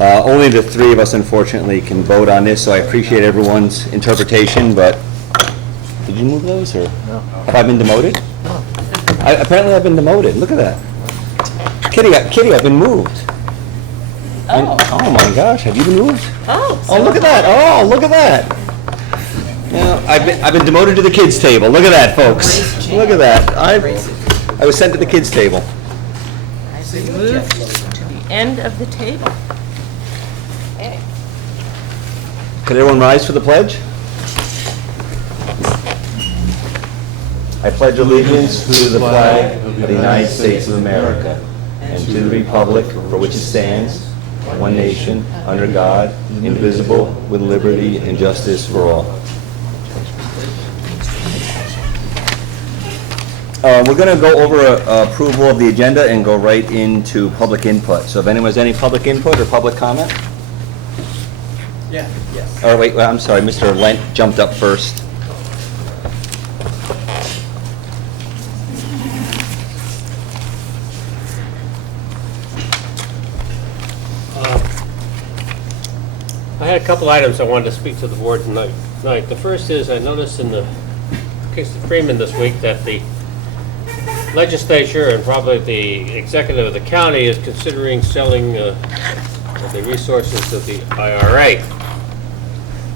Only the three of us, unfortunately, can vote on this, so I appreciate everyone's interpretation, but did you move those, or? No. Have I been demoted? No. Apparently I've been demoted. Look at that. Kitty, I've been moved. Oh. Oh my gosh, have you been moved? Oh. Oh, look at that. Oh, look at that. Yeah, I've been demoted to the kids' table. Look at that, folks. Look at that. I was sent to the kids' table. I've been moved to the end of the table. Okay. Could everyone rise for the pledge? I pledge allegiance to the flag of the United States of America and to the republic for which it stands, one nation, under God, indivisible, with liberty and justice for all. We're going to go over approval of the agenda and go right into public input. So if anyone has any public input or public comment? Yeah, yes. Or wait, I'm sorry, Mr. Lent jumped up first. I had a couple items I wanted to speak to the board tonight. The first is, I noticed in the case of Freeman this week that the legislature and probably the executive of the county is considering selling the resources of the IRA.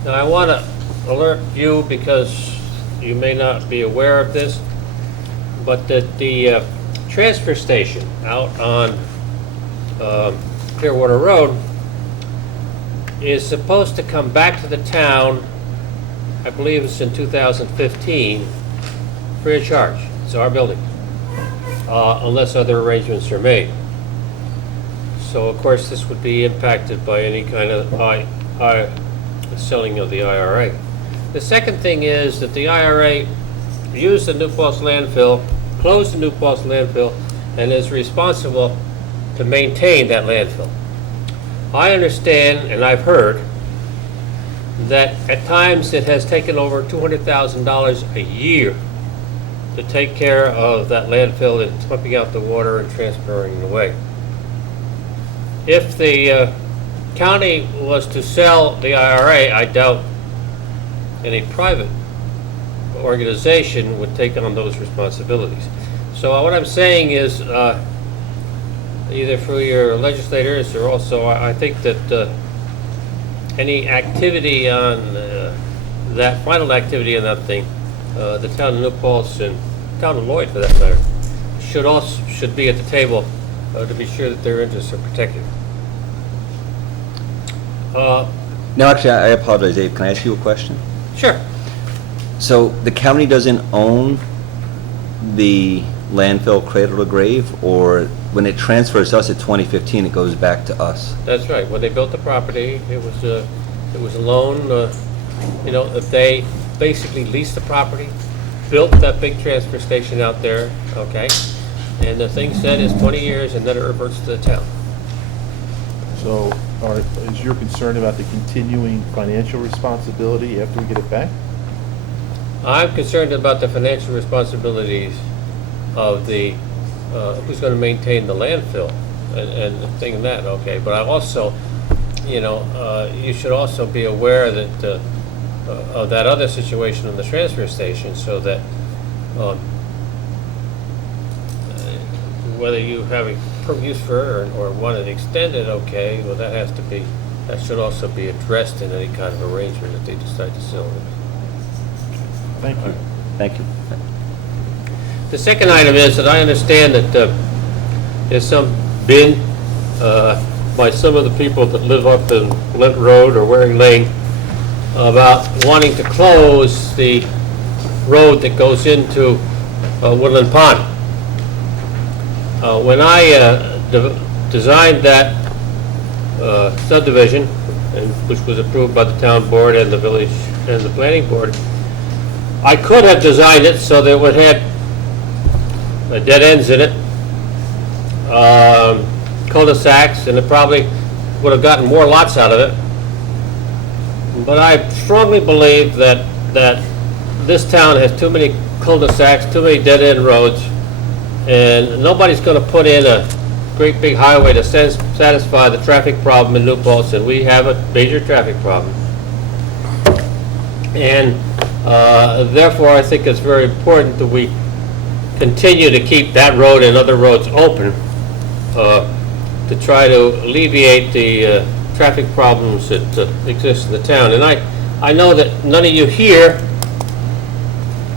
Now, I want to alert you, because you may not be aware of this, but that the transfer station out on Clearwater Road is supposed to come back to the town, I believe it's in 2015, free of charge. It's our building, unless other arrangements are made. So, of course, this would be impacted by any kind of selling of the IRA. The second thing is that the IRA used the New Paltz landfill, closed the New Paltz landfill, and is responsible to maintain that landfill. I understand, and I've heard, that at times it has taken over $200,000 a year to take care of that landfill and pumping out the water and transferring it away. If the county was to sell the IRA, I doubt any private organization would take on those responsibilities. So what I'm saying is, either through your legislators or also, I think that any activity on that, final activity on that thing, the town of New Paltz and town of Lloyd, for that matter, should be at the table to be sure that their interests are protected. No, actually, I apologize, Dave. Can I ask you a question? Sure. So the county doesn't own the landfill cradle to grave, or when it transfers to us at 2015, it goes back to us? That's right. When they built the property, it was a loan. If they basically leased the property, built that big transfer station out there, okay, and the thing said it's 20 years, and then it reverts to the town. So, is your concern about the continuing financial responsibility after we get it back? I'm concerned about the financial responsibilities of the who's going to maintain the landfill and the thing that, okay. But I also, you should also be aware that of that other situation in the transfer station, so that whether you have a permanent use for it or want it extended, okay, well, that should also be addressed in any kind of arrangement if they decide to sell it. Thank you. Thank you. The second item is that I understand that there's some bin by some of the people that live up in Lent Road or Waring Lane about wanting to close the road that goes into Woodland Pond. When I designed that subdivision, which was approved by the town board and the village and the planning board, I could have designed it so that it would have dead ends in it, cul-de-sacs, and it probably would have gotten more lots out of it. But I strongly believe that this town has too many cul-de-sacs, too many dead-end roads, and nobody's going to put in great big highway to satisfy the traffic problem in New Paltz, and we have a major traffic problem. And therefore, I think it's very important that we continue to keep that road and other roads open to try to alleviate the traffic problems that exist in the town. And I know that none of you here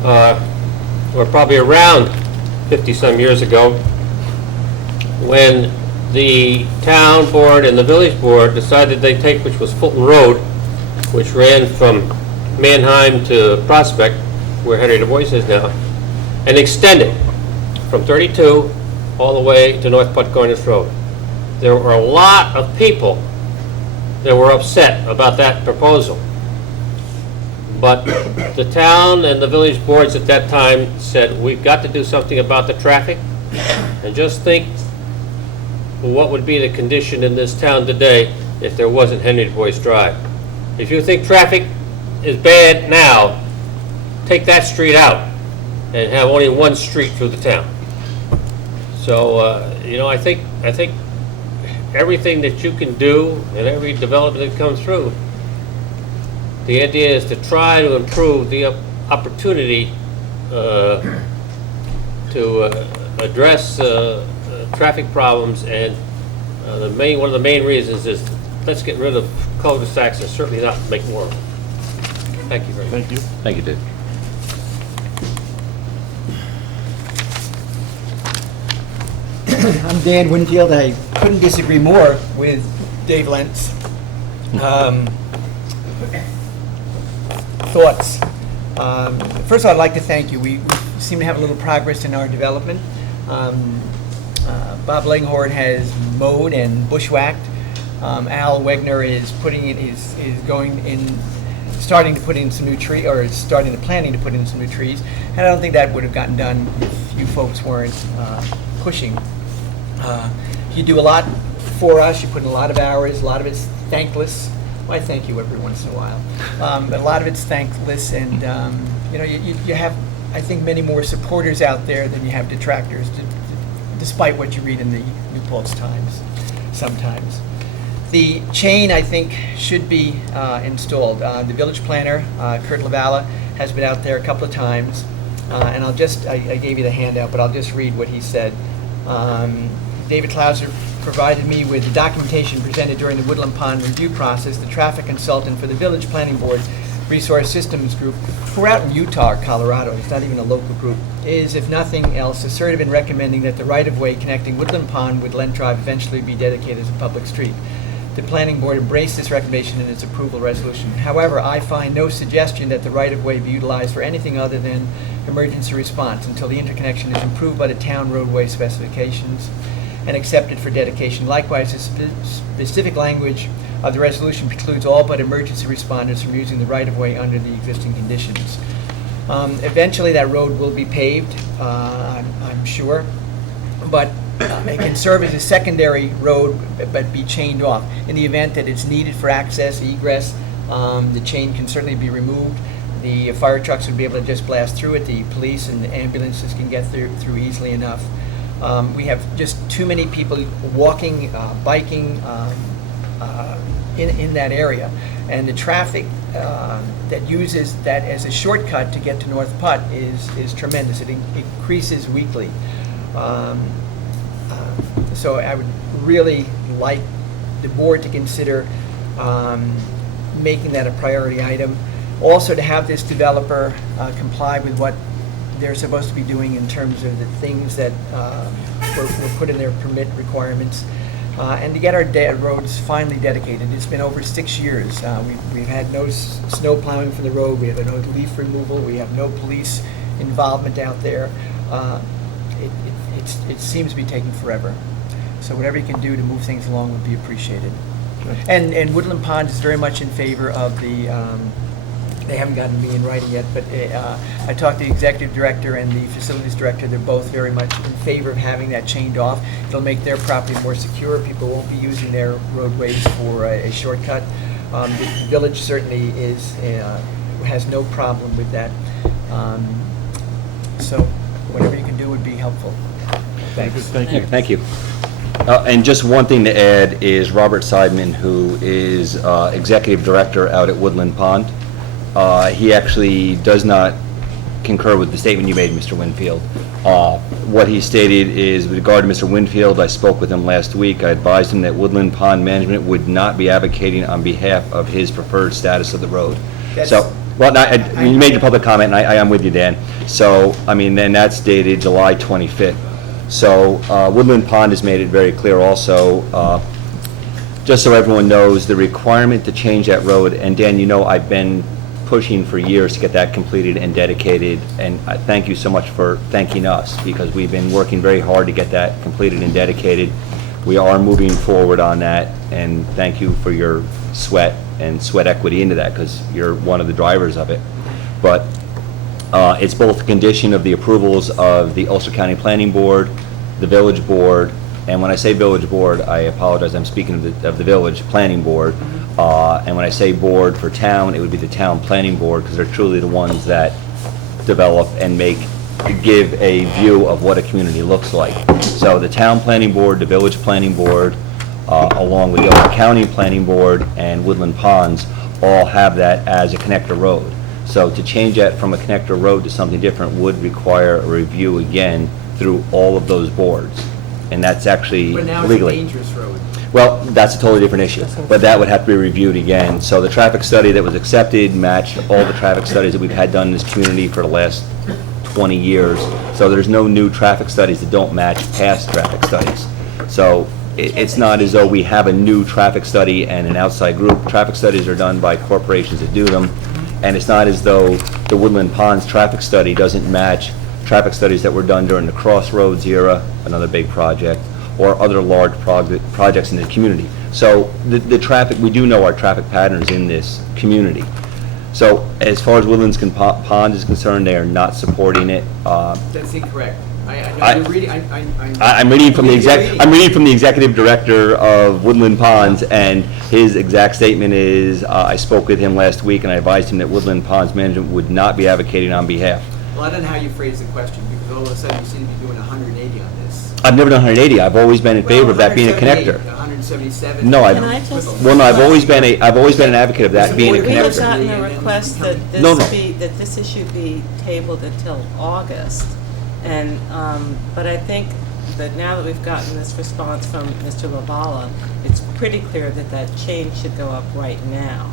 were probably around 50-some years ago when the town board and the village board decided they'd take, which was Fulton Road, which ran from Manheim to Prospect, where Henry Du Bois is now, and extend it from 32 all the way to North Putgoynes Road. There were a lot of people that were upset about that proposal. But the town and the village boards at that time said, we've got to do something about the traffic. And just think what would be the condition in this town today if there wasn't Henry Du Bois Drive. If you think traffic is bad now, take that street out and have only one street through the town. So, you know, I think everything that you can do and every development that comes through, the idea is to try to improve the opportunity to address traffic problems, and one of the main reasons is let's get rid of cul-de-sacs and certainly not make more of them. Thank you very much. Thank you. Thank you, Dave. I'm Dan Winfield. I couldn't disagree more with Dave Lentz. Thoughts. First of all, I'd like to thank you. We seem to have a little progress in our development. Bob Leghorn has mowed and bushwhacked. Al Wegner is starting to put in some new tree, or is planning to put in some new trees. And I don't think that would have gotten done if you folks weren't pushing. You do a lot for us. You put in a lot of hours. A lot of it's thankless. Well, I thank you every once in a while. But a lot of it's thankless, and you know, you have, I think, many more supporters out there than you have detractors, despite what you read in the New Paltz Times sometimes. The chain, I think, should be installed. The village planner, Kurt LaValla, has been out there a couple of times, and I gave you the handout, but I'll just read what he said. David Klauser provided me with the documentation presented during the Woodland Pond review process. The traffic consultant for the Village Planning Board Resource Systems Group, who are out in Utah or Colorado, it's not even a local group, is, if nothing else, assertive in recommending that the right-of-way connecting Woodland Pond with Lent Drive eventually be dedicated as a public street. The Planning Board embraced this recommendation in its approval resolution. However, I find no suggestion that the right-of-way be utilized for anything other than emergency response until the interconnection is improved by the town roadway specifications and accepted for dedication. Likewise, the specific language of the resolution precludes all but emergency responders from using the right-of-way under the existing conditions. Eventually, that road will be paved, I'm sure, but it can serve as a secondary road but be chained off. In the event that it's needed for access, egress, the chain can certainly be removed. The fire trucks would be able to just blast through it. The police and the ambulances can get through easily enough. We have just too many people walking, biking in that area. And the traffic that uses that as a shortcut to get to North Putt is tremendous. It increases weekly. So I would really like the board to consider making that a priority item. Also, to have this developer comply with what they're supposed to be doing in terms of the things that were put in their permit requirements, and to get our roads finally dedicated. It's been over 6 years. We've had no snow plowing for the road. We have no leaf removal. We have no police involvement out there. It seems to be taking forever. So whatever you can do to move things along would be appreciated. Okay. And Woodland Pond is very much in favor of the they haven't gotten me in writing yet, but I talked to the executive director and the facilities director. They're both very much in favor of having that chained off. It'll make their property more secure. People won't be using their roadways for a shortcut. The village certainly has no problem with that. So whatever you can do would be helpful. Thanks. Thank you. Thank you. And just one thing to add is Robert Seidman, who is Executive Director out at Woodland Pond. He actually does not concur with the statement you made, Mr. Winfield. What he stated is, with regard to Mr. Winfield, I spoke with him last week. I advised him that Woodland Pond Management would not be advocating on behalf of his preferred status of the road. So, well, you made your public comment, and I am with you, Dan. So, I mean, then that's dated July 25th. So, Woodland Pond has made it very clear also, just so everyone knows, the requirement to change that road, and Dan, you know I've been pushing for years to get that completed and dedicated, and I thank you so much for thanking us, because we've been working very hard to get that completed and dedicated. We are moving forward on that, and thank you for your sweat and sweat equity into that, because you're one of the drivers of it. But it's both a condition of the approvals of the Ulster County Planning Board, the Village Board, and when I say Village Board, I apologize, I'm speaking of the Village Planning Board. And when I say board for town, it would be the Town Planning Board, because they're truly the ones that develop and give a view of what a community looks like. So the Town Planning Board, the Village Planning Board, along with the Ulster County Planning Board and Woodland Ponds, all have that as a connector road. So to change that from a connector road to something different would require a review again through all of those boards. And that's actually But now it's a legally. dangerous road. Well, that's a totally different issue, but that would have to be reviewed again. So the traffic study that was accepted matched all the traffic studies that we've had done in this community for the last 20 years. So there's no new traffic studies that don't match past traffic studies. So it's not as though we have a new traffic study and an outside group. Traffic studies are done by corporations that do them, and it's not as though the Woodland Ponds traffic study doesn't match traffic studies that were done during the Crossroads era, another big project, or other large projects in the community. So the traffic, we do know our traffic patterns in this community. So as far as Woodlands Pond is concerned, they are not supporting it. That's incorrect. I'm reading. I'm reading from the executive director of Woodland Ponds, and his exact statement is, I spoke with him last week and I advised him that Woodland Ponds Management would not be advocating on behalf. Well, I don't know how you phrase the question, because all of a sudden you seem to be doing 180 on this. I've never done 180. I've always been in favor of that being a connector. 177. No, Can I just- I've always been an advocate of that being a We have connector. gotten a request that No. that this issue be tabled until August. And, but I think that now that we've gotten this response from Mr. Lavala, it's pretty clear that that change should go up right now.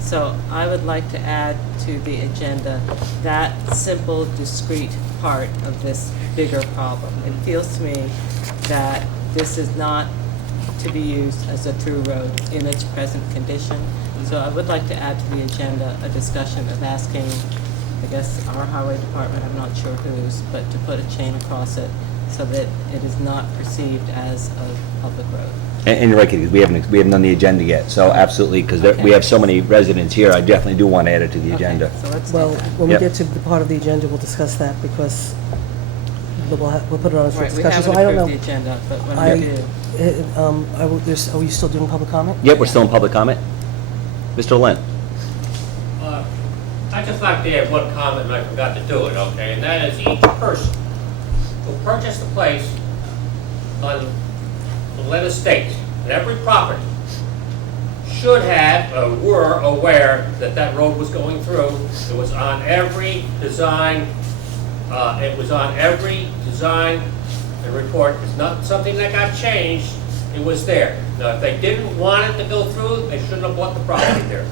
So I would like to add to the agenda that simple, discrete part of this bigger problem. It feels to me that this is not to be used as a through road in its present condition. So I would like to add to the agenda a discussion of asking, I guess, our highway department, I'm not sure whose, but to put a chain across it so that it is not perceived as a public road. And you're right, because we haven't done the agenda yet, so absolutely, because we Okay. have so many residents here, I definitely do want to add it to the agenda. Okay, so let's do Well, that. when we Yep. get to the part of the agenda, we'll discuss that, because we'll put it on for Right, we discussion. haven't So I don't approved know. the agenda, but when I- we do. Are you still doing public comment? Yep, we're still in public comment. Mr. Lent? I'd just like to add one comment, and I forgot to do it, okay? And that is each person who purchased a place on the Lynn Estate, and every property, should have, or were aware that that road was going through. It was on every design, and report. It's not something that got changed, it was there. Now, if they didn't want it to go through, they shouldn't have bought the property there.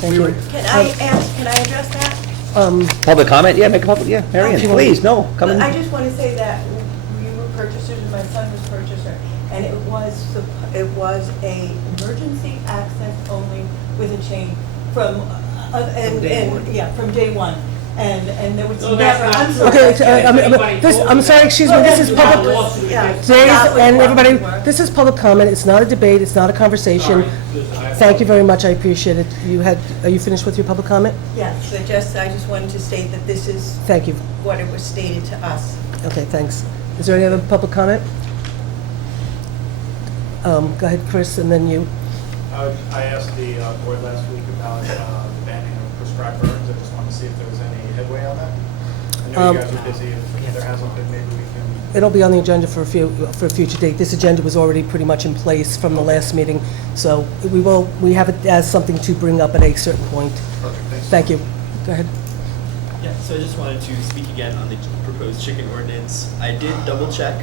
Thank you. Can I address that? Public comment? Yeah, make a public, yeah, Marion, Okay. please, no, come in. I just want to say that we were purchasers, and my son was purchaser, and it was a emergency access only with a chain from, day one. yeah, from day one. And there was No, that's never, not I'm true. sorry. Okay, I'm sorry, excuse me, this is public, Yeah. and everybody, this is public comment, it's not a debate, it's not a conversation. Thank you very much, I appreciate it. Are you finished with your public comment? Yes, I just wanted to state that this is Thank you. what it was stated to us. Okay, thanks. Is there any other public comment? Go ahead, Chris, and then you. I asked the board last week about the banning of prescribed burns. I just wanted to see if there was any headway on that. I know you guys are busy, if there hasn't been, maybe we can. It'll be on the agenda for a future date. This agenda was already pretty much in place from the last meeting, so we have it as something to bring up at a certain point. Perfect, thanks. Thank you. Go ahead. Yeah, so I just wanted to speak again on the proposed chicken ordinance. I did double check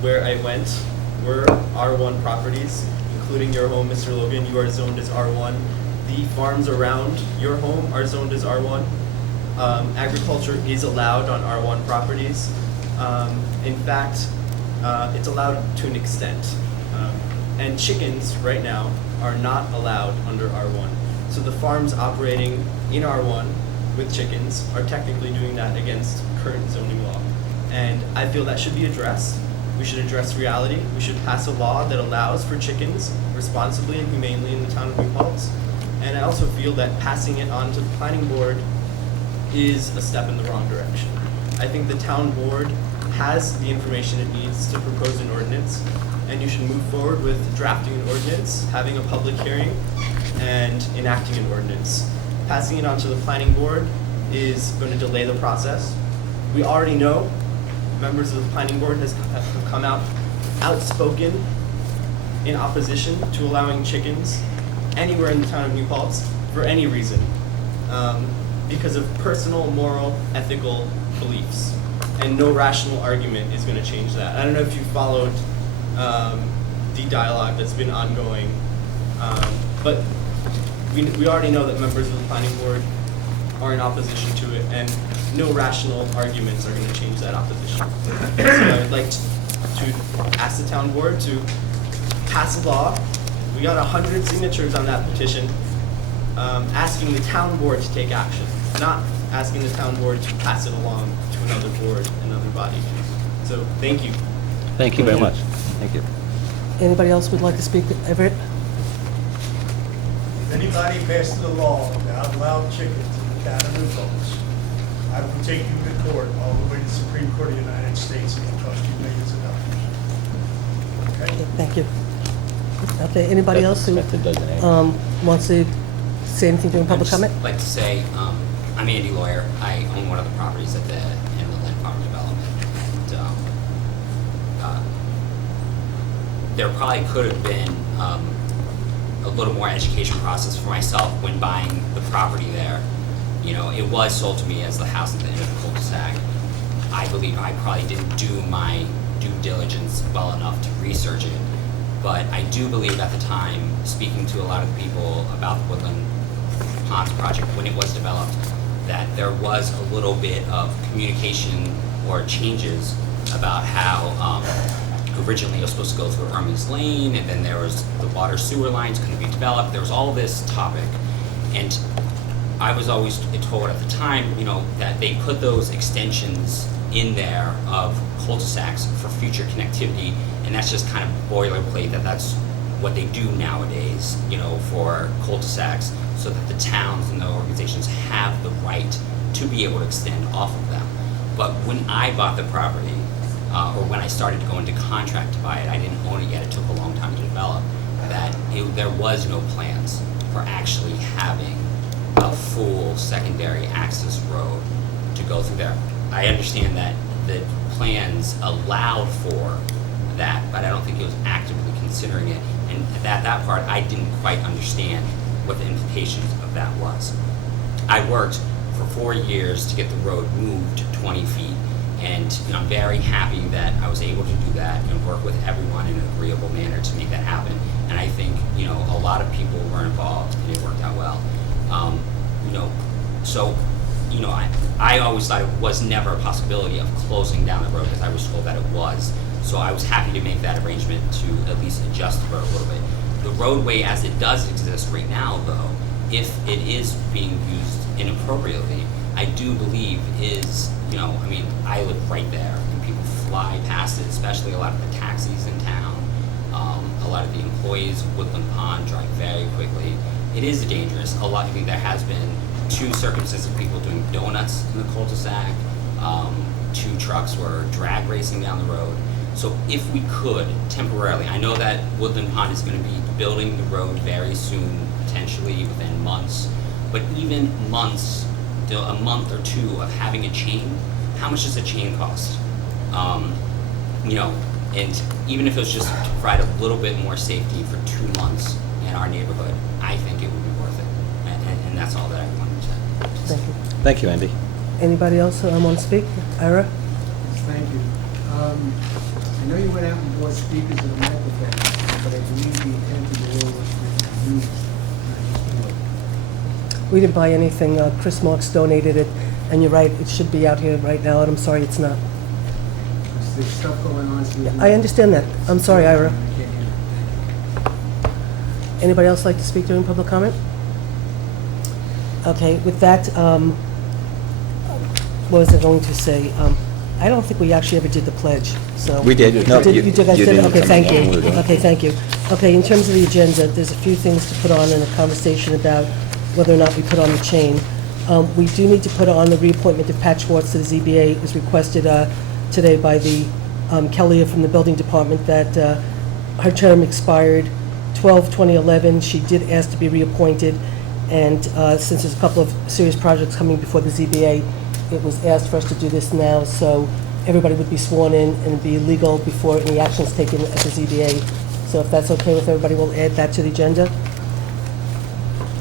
where I went were R1 properties, including your home, Mr. Logan. You are zoned as R1. The farms around your home are zoned as R1. Agriculture is allowed on R1 properties. In fact, it's allowed to an extent. And chickens right now are not allowed under R1. So the farms operating in R1 with chickens are technically doing that against current zoning law. And I feel that should be addressed. We should address reality. We should pass a law that allows for chickens responsibly and humanely in the town of New Paltz. And I also feel that passing it on to the planning board is a step in the wrong direction. I think the town board has the information it needs to propose an ordinance, and you should move forward with drafting an ordinance, having a public hearing, and enacting an ordinance. Passing it on to the planning board is going to delay the process. We already know members of the planning board have come out outspoken in opposition to allowing chickens anywhere in the town of New Paltz for any reason, because of personal, moral, ethical beliefs. And no rational argument is going to change that. I don't know if you followed the dialogue that's been ongoing, but we already know that members of the planning board are in opposition to it, and no rational arguments are going to change that opposition. So I'd like to ask the town board to pass a law. We got 100 signatures on that petition, asking the town board to take action, not asking the town board to pass it along to another board, another body. So thank you. Thank you very much. Thank you. Anybody else would like to speak? Everett? If anybody passed the law that allowed chickens in the town of New Paltz, I will take you to court all the way to the Supreme Court of the United States and it'll cost you millions of dollars. Okay? Thank you. Okay, anybody else who wants to say anything during public comment? I'd like to say, I'm Andy Lawyer. I own one of the properties at the end of the Lynn Farm development. And, there probably could have been a little more education process for myself when buying the property there. You know, it was sold to me as the house at the end of the cul-de-sac. I believe I probably didn't do my due diligence well enough to research it. But I do believe at the time, speaking to a lot of people about the Woodland Ponds project when it was developed, that there was a little bit of communication or changes about how originally it was supposed to go through Ermines Lane, and then there was the water sewer lines couldn't be developed. There was all this topic. And I was always told at the time, you know, that they put those extensions in there of cul-de-sacs for future connectivity, and that's just kind of boilerplate that's what they do nowadays, you know, for cul-de-sacs, so that the towns and the organizations have the right to be able to extend off of them. But when I bought the property, or when I started to go into contract to buy it, I didn't own it yet, it took a long time to develop, that there was no plans for actually having a full secondary access road to go through there. I understand that the plans allowed for that, but I don't think it was actively considering it. And that part, I didn't quite understand what the implications of that was. I worked for 4 years to get the road moved 20 feet, and you know, I'm very happy that I was able to do that and work with everyone in an agreeable manner to make that happen. And I think, you know, a lot of people were involved and it worked out well. You know, so, you know, I always thought it was never a possibility of closing down the road, because I was told that it was. So I was happy to make that arrangement to at least adjust the road a little bit. The roadway as it does exist right now, though, if it is being used inappropriately, I do believe is, you know, I mean, I live right there and people fly past it, especially a lot of the taxis in town. A lot of the employees of Woodland Pond drive very quickly. It is dangerous. I think there has been 2 circumstances of people doing donuts in the cul-de-sac. 2 trucks were drag racing down the road. So if we could temporarily, I know that Woodland Pond is going to be building the road very soon, potentially within months, but even months a month or two of having a chain, how much does a chain cost? You know, and even if it was just to provide a little bit more safety for 2 months in our neighborhood, I think it would be worth it. And that's all that I wanted to say. Thank you. Thank you, Andy. Anybody else want to speak? Ira? Thank you. I know you went out and bought speakers and microphones, but I believe the intent of the law was for you to use, not just bought. We didn't buy anything. Chris Marks donated it, and you're right, it should be out here right now, and I'm sorry it's not. There's stuff going on. So Yeah, I understand that. I'm sorry, Ira. I can't hear it. Anybody else like to speak during public comment? Okay, with that, what was I going to say? I don't think we actually ever did the pledge, so. We did. No, You guys did? didn't Okay, come thank along with you. it. Okay, thank you. Okay, in terms of the agenda, there's a few things to put on in a conversation about whether or not we put on the chain. We do need to put on the reappointment of Pat Schwartz to the ZBA. It was requested today by the Kelly from the building department that her term expired 12/2011. She did ask to be reappointed, and since there's a couple of serious projects coming before the ZBA, it was asked for us to do this now, so everybody would be sworn in and be legal before any action is taken at the ZBA. So if that's okay with everybody, we'll add that to the agenda.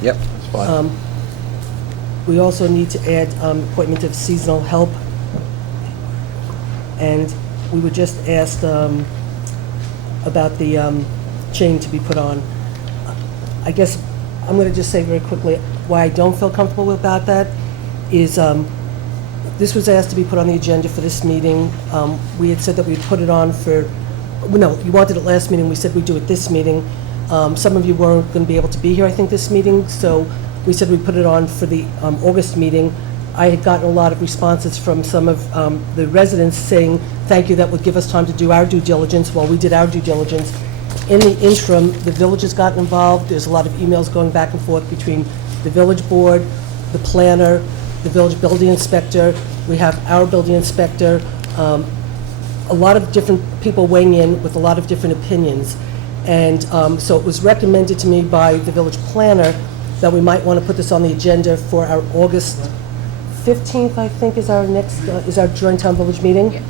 Yep. That's fine. We also need to add appointment of seasonal help. And we were just asked about the chain to be put on. I guess I'm going to just say very quickly why I don't feel comfortable about that is this was asked to be put on the agenda for this meeting. We had said that we'd put it on for, no, you wanted it last meeting, we said we'd do it this meeting. Some of you weren't going to be able to be here, I think, this meeting, so we said we'd put it on for the August meeting. I had gotten a lot of responses from some of the residents saying, thank you, that would give us time to do our due diligence while we did our due diligence. In the interim, the village has gotten involved. There's a lot of emails going back and forth between the village board, the planner, the village building inspector. We have our building inspector, a lot of different people weighing in with a lot of different opinions. And so it was recommended to me by the village planner that we might want to put this on the agenda for our August 15th, I think, is our next, is our joint town village meeting. Yeah.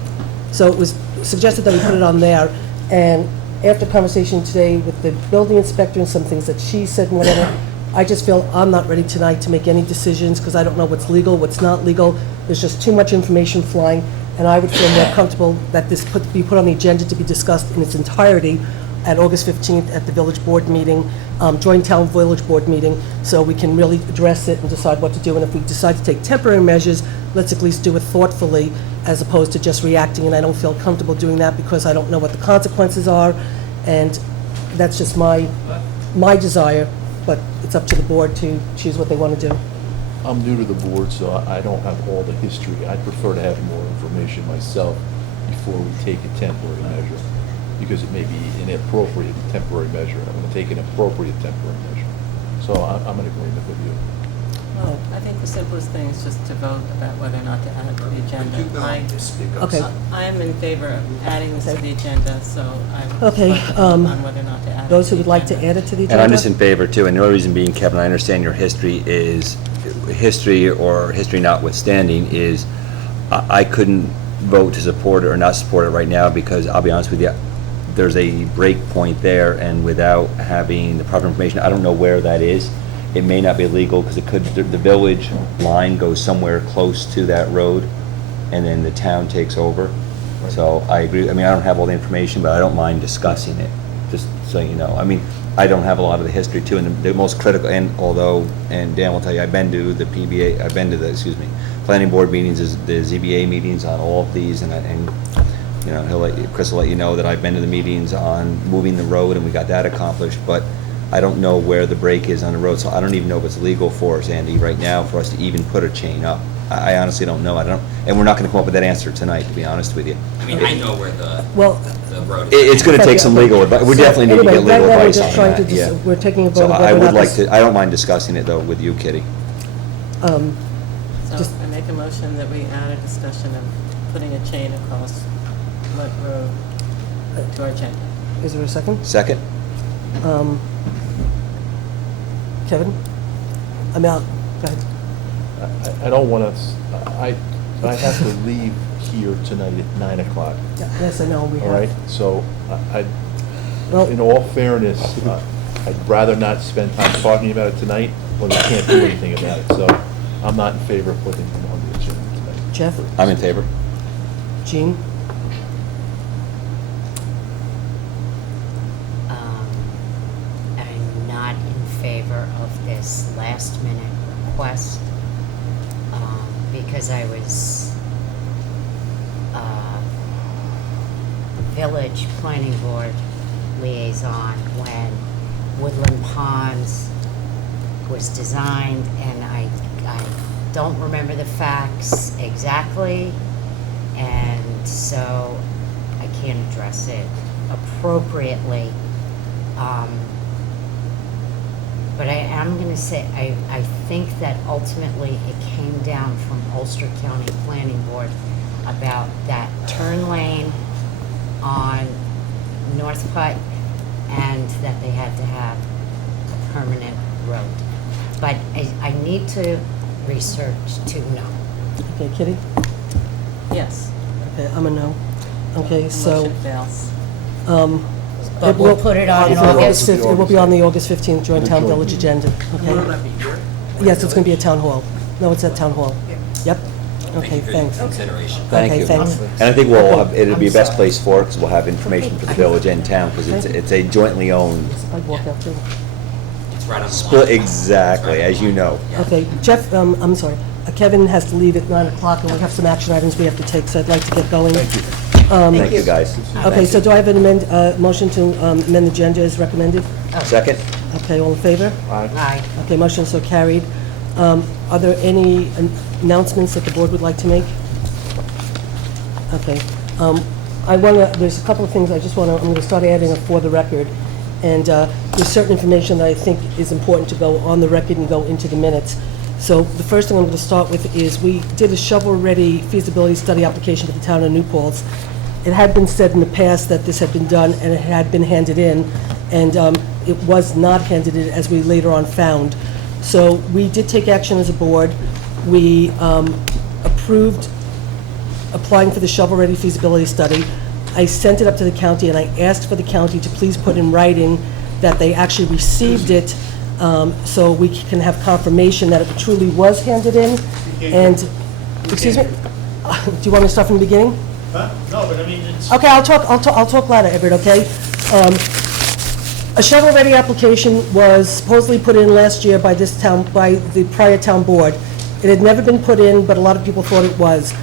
So it was suggested that we put it on there. And after conversation today with the building inspector and some things that she said and whatever, I just feel I'm not ready tonight to make any decisions because I don't know what's legal, what's not legal. There's just too much information flying, and I would feel more comfortable that this be put on the agenda to be discussed in its entirety at August 15th at the village board meeting, joint town village board meeting, so we can really address it and decide what to do. And if we decide to take temporary measures, let's at least do it thoughtfully as opposed to just reacting. And I don't feel comfortable doing that because I don't know what the consequences are, and that's just my desire. But it's up to the board to choose what they want to do. I'm new to the board, so I don't have all the history. I'd prefer to have more information myself before we take a temporary measure, because it may be an inappropriate temporary measure. I'm going to take an appropriate temporary measure. So I'm in agreement with you. Well, I think the simplest thing is just to vote about whether or not to add it to the agenda. Okay. I am in favor of adding this to the agenda, so I would Okay, like to vote on whether or not to add it to the agenda. Those who would like to add it to the agenda? And I'm just in favor too, and the only reason being, Kevin, I understand your history is, history or history notwithstanding, is I couldn't vote to support it or not support it right now because, I'll be honest with you, there's a break point there, and without having the proper information, I don't know where that is. It may not be legal because it could, the village line goes somewhere close to that road, and then the town takes over. So I agree, I mean, I don't have all the information, but I don't mind discussing it, just so you know. I mean, I don't have a lot of the history too, and the most critical, and although, and Dan will tell you, I've been to the PBA, I've been to the, planning board meetings, the ZBA meetings on all of these, and you know, Chris will let you know that I've been to the meetings on moving the road, and we got that accomplished, but I don't know where the break is on the road, so I don't even know if it's legal for us, Andy, right now, for us to even put a chain up. I honestly don't know. And we're not going to come up with that answer tonight, to be honest with you. I mean, I know where the road is. It's going to take some legal advice. We definitely need to get legal advice on Right now, we're just trying that. to, Yeah. we're taking a vote So of I whether or would not like this. to. I don't mind discussing it though with you, Kitty. So Just- I make a motion that we add a discussion of putting a chain across Mud Road to our agenda. Is there a second? Second. Kevin? I'm out. Go ahead. I don't want to, I have to leave here tonight at 9 o'clock, Yes, I know, we all have. right? So Well- in all fairness, I'd rather not spend time talking about it tonight when we can't do anything about it. So I'm not in favor of putting it on the agenda tonight. Jeff? I'm in favor. Jean? I'm not in favor of this last minute request, because I was, village planning board liaison when Woodland Ponds was designed, and I don't remember the facts exactly, and so I can't address it appropriately. But I am gonna say, I think that ultimately it came down from Ulster County Planning Board about that turn lane on North Putt, and that they had to have a permanent road. But I need to research to know. Okay, Kitty? Yes. Okay, I'm a no. Okay, so, Motion fails. But we'll put it on in August. It will be on the August 15th joint town village agenda, okay? Will that be here? Yes, it's gonna be at town hall. No, it's at town hall. Yep. Thank Okay, you for your thanks. consideration. Thank Okay, you. thanks. And I think we'll have, it'll be I'm the best sorry. place for it, because we'll have information for the village and town, because it's a jointly owned I'd walk out too. It's right on the split, line. exactly, as you know. Okay, Jeff, I'm sorry. Kevin has to leave at 9 o'clock, and we have some action items we have to take, so I'd like to get going. Thank you. Thank you, guys. Okay, so do I have an motion to amend the agenda as recommended? Second? Okay, all in favor? Aye. Okay, motion so carried. Are there any announcements that the board would like to make? Okay. There's a couple of things I'm going to start adding for the record. And there's certain information that I think is important to go on the record and go into the minutes. So the first thing I'm going to start with is we did a shovel-ready feasibility study application for the town of New Paltz. It had been said in the past that this had been done and it had been handed in, and it was not handed in, as we later on found. So we did take action as a board. We approved applying for the shovel-ready feasibility study. I sent it up to the county, and I asked for the county to please put in writing that they actually received it, so we can have confirmation that it truly was handed in. And, excuse me? Do you want me to start from the beginning? Huh? No, but I mean, it's. Okay, I'll talk louder, Everett, okay? A shovel-ready application was supposedly put in last year by the prior town board. It had never been put in, but a lot of people thought it was.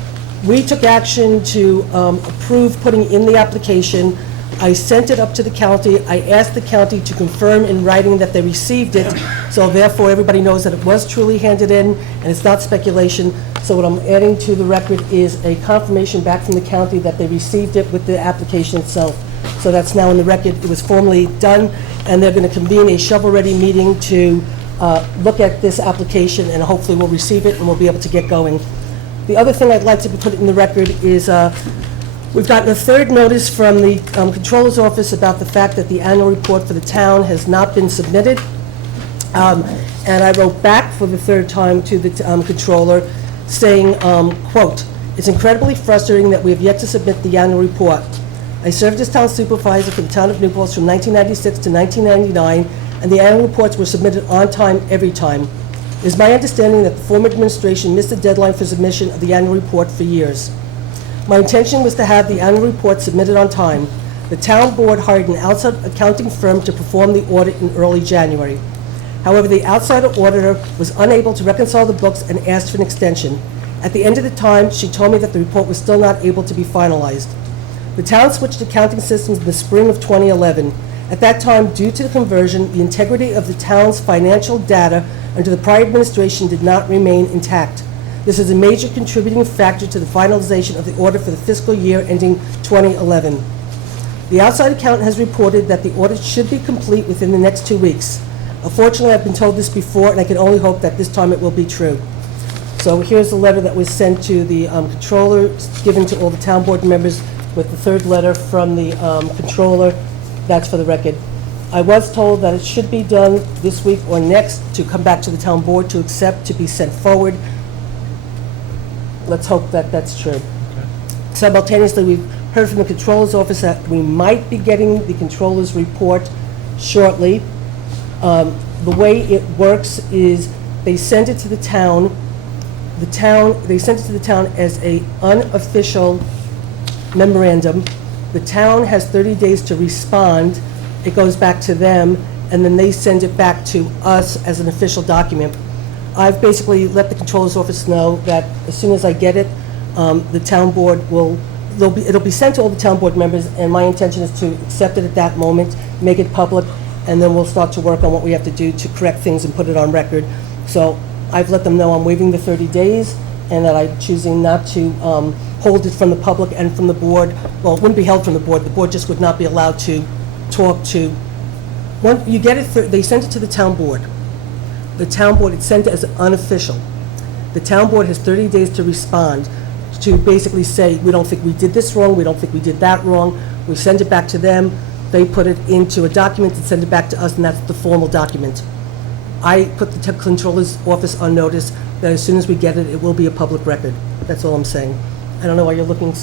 We took action to approve putting in the application. I sent it up to the county. I asked the county to confirm in writing that they received it, so therefore everybody knows that it was truly handed in, and it's not speculation. So what I'm adding to the record is a confirmation back from the county that they received it with the application itself. So that's now in the record. It was formally done, and they're going to convene a shovel-ready meeting to look at this application, and hopefully we'll receive it and we'll be able to get going. The other thing I'd like to put in the record is we've gotten a third notice from the Controller's Office about the fact that the annual report for the town has not been submitted. And I wrote back for the third time to the Controller saying, quote, "It's incredibly frustrating that we have yet to submit the annual report. I served as town supervisor for the town of New Paltz from 1996 to 1999, and the annual reports were submitted on time every time. It is my understanding that the former administration missed the deadline for submission of the annual report for years. My intention was to have the annual report submitted on time. The town board hired an outside accounting firm to perform the audit in early January. However, the outside auditor was unable to reconcile the books and asked for an extension. At the end of the time, she told me that the report was still not able to be finalized. The town switched accounting systems in the spring of 2011. At that time, due to the conversion, the integrity of the town's financial data under the prior administration did not remain intact. This is a major contributing factor to the finalization of the audit for the fiscal year ending 2011. The outside accountant has reported that the audit should be complete within the next 2 weeks. Unfortunately, I've been told this before, and I can only hope that this time it will be true." So here's the letter that was sent to the Controller, given to all the town board members, with the third letter from the Controller. That's for the record. I was told that it should be done this week or next to come back to the town board to accept, to be sent forward. let's hope that that's true. Simultaneously, we've heard from the Controller's Office that we might be getting the Controller's report shortly. The way it works is they send it to the town. They send it to the town as a unofficial memorandum. The town has 30 days to respond. It goes back to them, and then they send it back to us as an official document. I've basically let the Controller's Office know that as soon as I get it, the town board it'll be sent to all the town board members, and my intention is to accept it at that moment, make it public, and then we'll start to work on what we have to do to correct things and put it on record. So I've let them know I'm waiving the 30 days, and that I'm choosing not to hold it from the public and from the board. Well, it wouldn't be held from the board just would not be allowed to talk to. When you get it, they sent it to the town board. The town board, it's sent as unofficial. The town board has 30 days to respond, to basically say, we don't think we did this wrong, we don't think we did that wrong. We send it back to them, they put it into a document and send it back to us, and that's the formal document. I put the Controller's Office on notice that as soon as we get it, it will be a public record. That's all I'm saying. I don't know why you're looking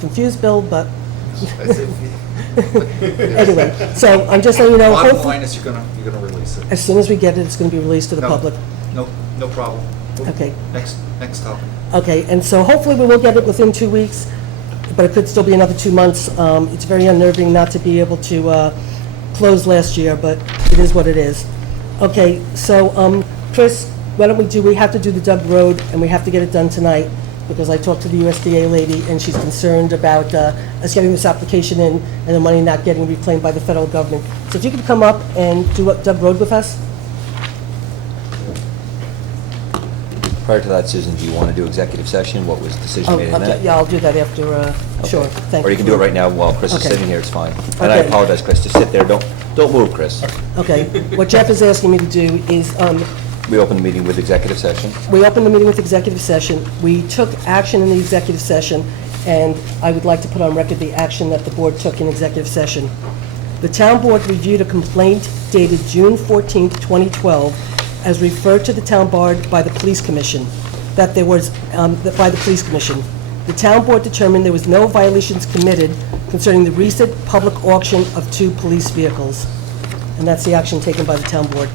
confused, Bill, but anyway, so I'm just letting you know. Bottom line is you're gonna release it. As soon as we get it, it's going to be released to the public. No problem. Okay. Next topic. Okay, and so hopefully we will get it within 2 weeks, but it could still be another 2 months. It's very unnerving not to be able to close last year, but it is what it is. Okay, so Chris, why don't we have to do the Doug Road, and we have to get it done tonight, because I talked to the USDA lady, and she's concerned about us getting this application in and the money not getting reclaimed by the federal government. So if you could come up and do Doug Road with us? Prior to that, Susan, do you want to do executive session? What was the decision made in that? Yeah, I'll do that after, sure, thank you. Or you can do it right now while Chris is Okay. sitting here, it's fine. And I Okay. apologize, Chris, just sit there, don't move, Chris. Okay, what Jeff is asking me to do is, We open the meeting with executive session. we opened the meeting with executive session. We took action in the executive session, and I would like to put on record the action that the board took in executive session. The town board reviewed a complaint dated June 14th, 2012, as referred to the town board by the police commission, that there was, by the police commission. The town board determined there was no violations committed concerning the recent public auction of 2 police vehicles. And that's the action taken by the town board.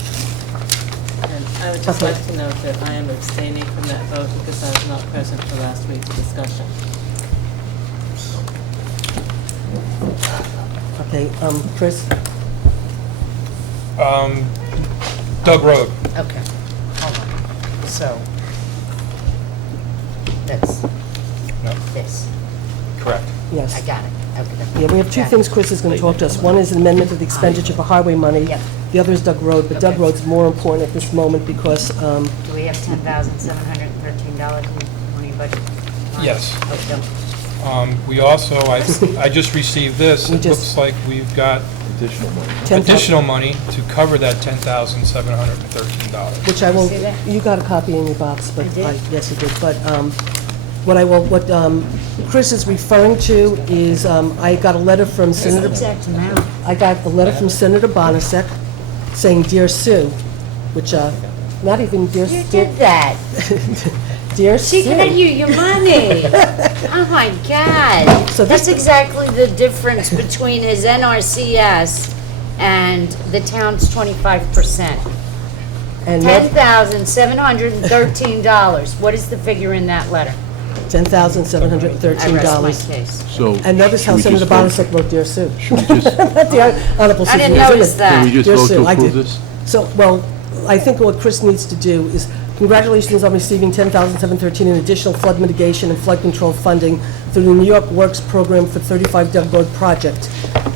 And I would just like to note that I am abstaining from that vote because I was not present for last week's discussion. Okay, Chris? Doug Road. Okay, hold on. So, that's No, this. correct. Yes. I got it. Okay. Yeah, we have 2 Got it. things Chris is going to talk to us. One is an amendment to the expenditure for highway money. Yep. The other is Doug Road, but Doug Okay. Road's more important at this moment because, Do we have $10,713 in money budget? Yes. Okay. We also, I just received this. We It just- looks like we've got Additional money. additional money to cover that $10,713. which I will, See that? you got a copy in your box, but I did. yes, you did. But what Chris is referring to is, I got a letter from Senator, Exact amount. I got a letter from Senator Bonasek saying, "Dear Sue," which, not even Dear You Sue. did that. Dear She Sue. gave you your money. Oh, my God. So this- That's exactly the difference between his NRCS and the town's 25%. And that- $10,713. What is the figure in that letter? $10,713. I rest my case. So. And notice how should we Senator just vote- Bonasek wrote Dear Sue. Should we just, Not the Honorable I Susan didn't Rice, notice is it? that. can we just Dear vote Sue, to I approve did. this? So, well, I think what Chris needs to do is, congratulations on receiving $10,713 in additional flood mitigation and flood control funding through the New York Works Program for 35 Doug Road project.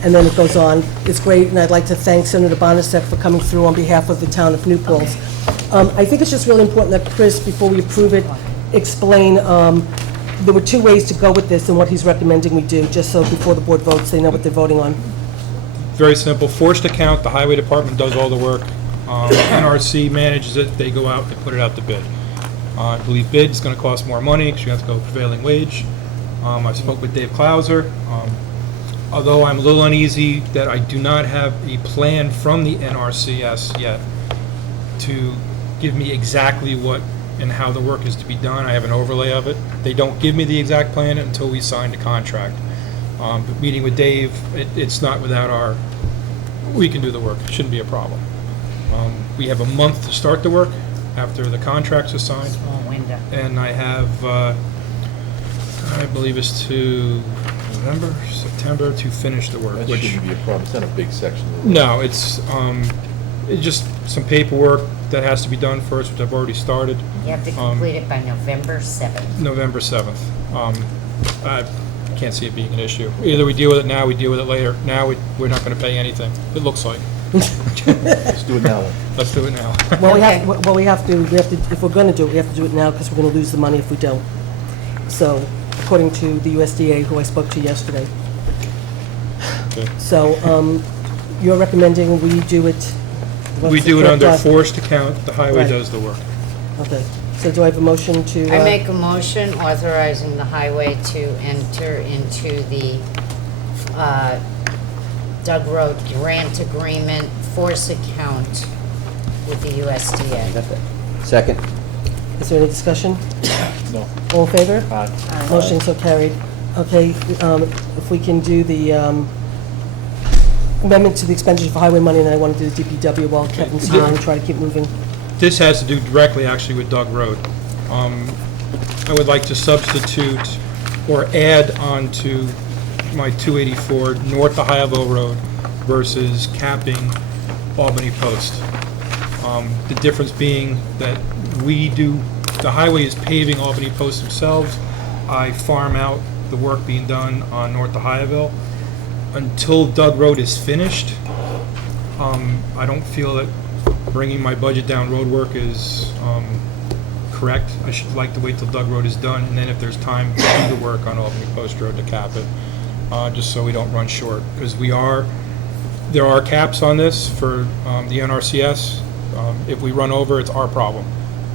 And then it goes on. It's great, and I'd like to thank Senator Bonasek for coming through on behalf of the town of New Paltz. I think it's just really important that Chris, before we approve it, explain, there were 2 ways to go with this and what he's recommending we do, just so before the board votes, they know what they're voting on. Very simple. Forced account, the highway department does all the work. NRC manages it, they go out, they put it out to bid. I believe bid is going to cost more money because you have to go prevailing wage. I spoke with Dave Clauser. Although I'm a little uneasy that I do not have a plan from the NRCS yet to give me exactly what and how the work is to be done. I have an overlay of it. They don't give me the exact plan until we sign the contract. But meeting with Dave, it's not without we can do the work. It shouldn't be a problem. We have a month to start the work after the contracts are signed. Small window. And I have, I believe it's to November, September to finish the work. That which shouldn't be a problem, it's not a big section of the road. No, it's just some paperwork that has to be done first, which I've already started. You have to complete it by November 7th. November 7th. I can't see it being an issue. Either we deal with it now, we deal with it later. Now, we're not going to pay anything, it looks like. Let's do it now. Let's do it now. Well, Okay. we have to, if we're gonna do it, we have to do it now, because we're gonna lose the money if we don't. So, according to the USDA, who I spoke to yesterday. Okay. So, you're recommending we do it? We do it correct under doc- forced account, the highway Right. does the work. Okay, so do I have a motion to? I make a motion authorizing the highway to enter into the Doug Road grant agreement force account with the USDA. Second. Is there any discussion? No. All in favor? Aye. Motion so carried. Okay, if we can do the amendment to the expenditure for highway money, and then I want to do the DPW while Kevin's here and try to keep moving. This has to do directly, actually, with Doug Road. I would like to substitute or add on to my 284 North Ohioville Road versus capping Albany Post. The difference being that the highway is paving Albany Post themselves. I farm out the work being done on North Ohioville. Until Doug Road is finished, I don't feel that bringing my budget down road work is correct. I should like to wait till Doug Road is done, and then if there's time to do the work on Albany Post Road to cap it, just so we don't run short. Because there are caps on this for the NRCS. If we run over, it's our problem.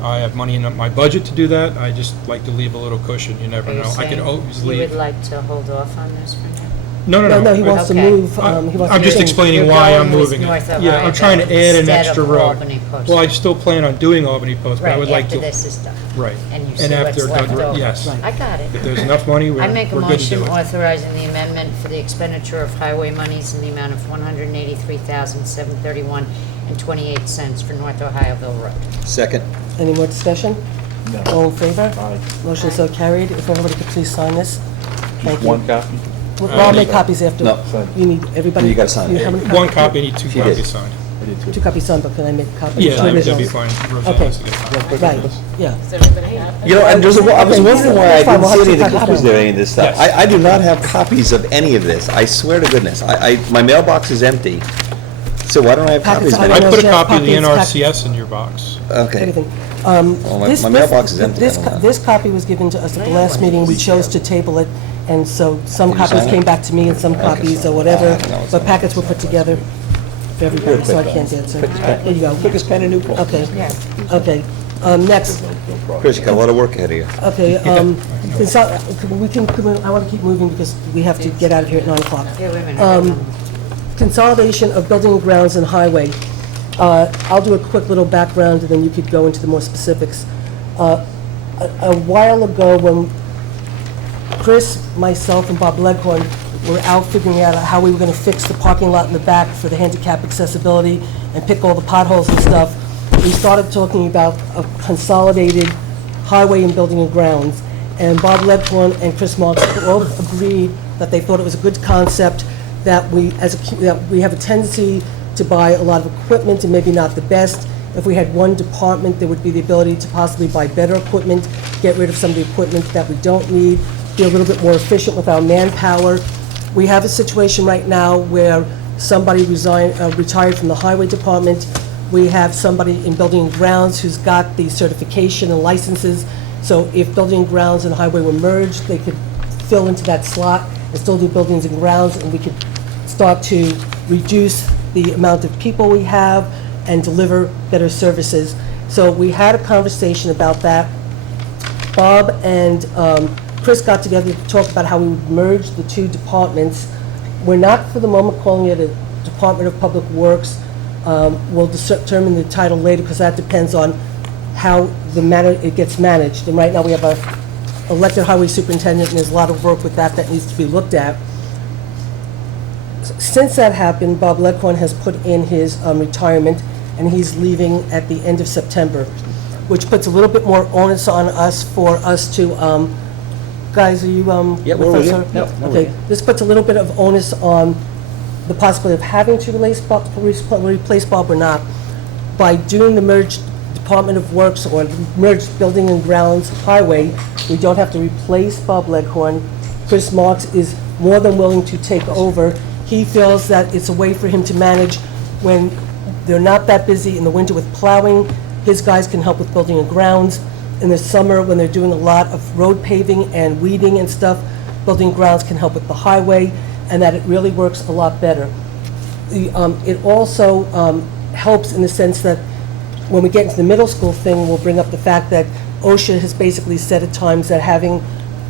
I have money in my budget to do that. I just like to leave a little cushion. You never Are you know. I could saying always you leave. would like to hold off on this for now? No. He wants to Okay. move. He wants to I'm just change. explaining You're why I'm going with moving North it. Yeah, I'm trying to Ohioville add an instead extra of road. Albany Post. Well, I still plan on doing Albany Post, but I would Right, like after to. this is done. Right. And you see And what's after left Doug Road, over. yes. Right. I got it. If there's enough money, we're I make a good to do motion it. authorizing the amendment for the expenditure of highway monies in the amount of $183,731.28 for North Ohioville Road. Second. Any more discussion? No. All in favor? Aye. Motion so carried. If everybody could please sign this. Thank you. One copy? Well, I'll make copies after. No. You need, everybody. You gotta sign it. how many One copies? copy, I need two She did. copies signed. I did too. Two copies signed, but can I make copies? Yeah, Two that'd be originals? fine. Roseanne Okay. has to get copies. Right, yeah. Does everybody have it? You know, and I was wondering why I That's fine, didn't we'll see have any of two the copies copies now. of any of this stuff. Yes. I do not have copies of any of this. I swear to goodness. My mailbox is empty. So why don't I have Packets, copies of I I any? don't put a know, copy of the copies, NRCS in your box. Okay. Everything. Well, my This- mailbox this- is empty. This, I don't know. this copy was given to us at the last meeting. We chose to table it, and so some Did you copies sign came it? back to me and some Okay. copies or whatever, No, it's but not. packets were put together for everybody, so I can't answer. There you go. Quickest pen in Newport. Okay, okay. Next, Chris, you got a lot of work ahead of you. okay, I want to keep moving because we have to get out of here at 9 o'clock. Yeah, wait a minute. Consolidation of building and grounds and highway. I'll do a quick little background, and then you could go into the more specifics. A while ago, when Chris, myself, and Bob Leghorn were out figuring out how we were going to fix the parking lot in the back for the handicap accessibility and pick all the potholes and stuff, we started talking about a consolidated highway and building and grounds. And Bob Leghorn and Chris Marks both agreed that they thought it was a good concept, that we have a tendency to buy a lot of equipment and maybe not the best. If we had one department, there would be the ability to possibly buy better equipment, get rid of some of the equipment that we don't need, be a little bit more efficient with our manpower. We have a situation right now where somebody retired from the highway department. We have somebody in building and grounds who's got the certification and licenses. So if building and grounds and highway were merged, they could fill into that slot and still do buildings and grounds, and we could start to reduce the amount of people we have and deliver better services. So we had a conversation about that. Bob and Chris got together to talk about how we would merge the two departments. We're not for the moment calling it a Department of Public Works. We'll determine the title later because that depends on how it gets managed. And right now, we have a elected highway superintendent, and there's a lot of work with that needs to be looked at. Since that happened, Bob Leghorn has put in his retirement, and he's leaving at the end of September, which puts a little bit more onus on us for us to, guys, are you, Yeah, with we're us, with you. sir? No, we're with Okay, you. this puts a little bit of onus on the possibility of having to replace Bob or not. By doing the merged Department of Works or merged Building and Grounds Highway, we don't have to replace Bob Leghorn. Chris Marks is more than willing to take over. He feels that it's a way for him to manage when they're not that busy in the winter with plowing. His guys can help with Building and Grounds. In the summer, when they're doing a lot of road paving and weeding and stuff, Building and Grounds can help with the highway, and that it really works a lot better. It also helps in the sense that when we get into the middle school thing, we'll bring up the fact that OSHA has basically said at times that having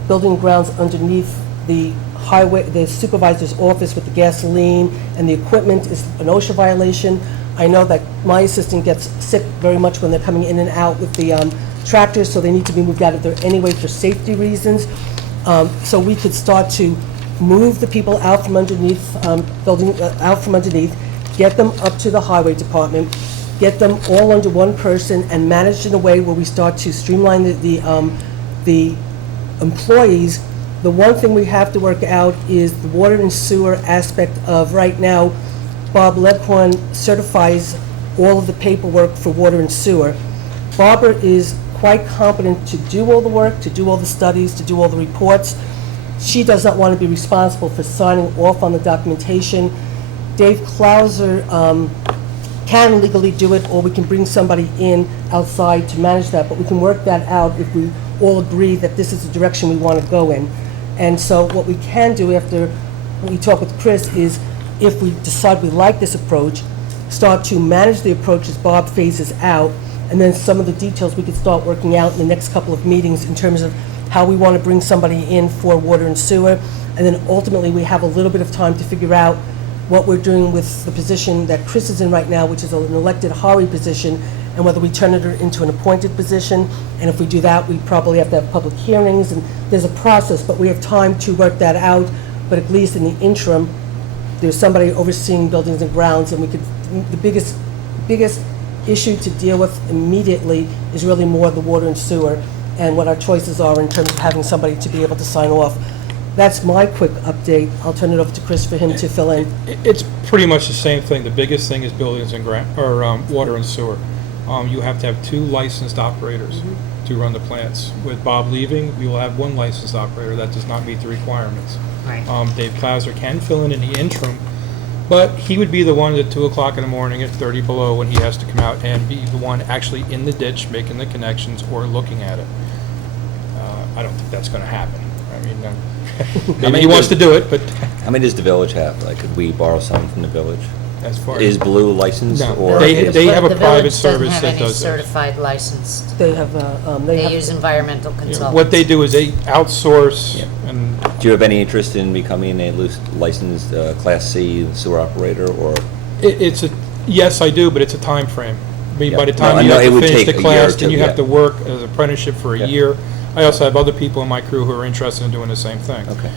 Building and Grounds underneath the highway, the supervisor's office with the gasoline and the equipment is an OSHA violation. I know that my assistant gets sick very much when they're coming in and out with the tractors, so they need to be moved out of there anyway for safety reasons. So we could start to move the people out from underneath, out from underneath, get them up to the highway department, get them all under one person and managed in a way where we start to streamline the employees. The one thing we have to work out is the water and sewer aspect of right now. Bob Leghorn certifies all of the paperwork for water and sewer. Barbara is quite competent to do all the work, to do all the studies, to do all the reports. She does not want to be responsible for signing off on the documentation. Dave Clauser can legally do it, or we can bring somebody in outside to manage that, but we can work that out if we all agree that this is the direction we want to go in. And so what we can do after we talk with Chris is, if we decide we like this approach, start to manage the approach as Bob phases out, and then some of the details we could start working out in the next couple of meetings in terms of how we want to bring somebody in for water and sewer, and then ultimately we have a little bit of time to figure out what we're doing with the position that Chris is in right now, which is an elected Hari position, and whether we turn it into an appointed position. And if we do that, we probably have to have public hearings, and there's a process, but we have time to work that out. But at least in the interim, there's somebody overseeing buildings and grounds, and we could, the biggest issue to deal with immediately is really more the water and sewer and what our choices are in terms of having somebody to be able to sign off. That's my quick update. I'll turn it over to Chris for him to fill in. It's pretty much the same thing. The biggest thing is buildings and water and sewer. You have to have 2 licensed operators to run the plants. With Bob leaving, we will have 1 licensed operator. That does not meet the requirements. Right. Dave Clauser can fill in the interim, but he would be the one at 2 o'clock in the morning at 30 below when he has to come out and be the one actually in the ditch making the connections or looking at it. I don't think that's going to happen. I mean, maybe he wants to do it, but How many does the village have? Like, could we borrow some from the village? as far Is as, Blue licensed No. or? They have a The private village service doesn't that have any does this. certified licensed. They have, They use environmental You know, consultants. what they do is they outsource Yeah. and Do you have any interest in becoming a licensed Class C sewer operator, or? it's a, yes, I do, but it's a time frame. I mean, by the Yeah. time No, I you know have it to would finish take the a year or class, then two, you have yeah. to work as an apprenticeship for a Yeah. year. I also have other people in my crew who are interested in doing the same thing. Okay.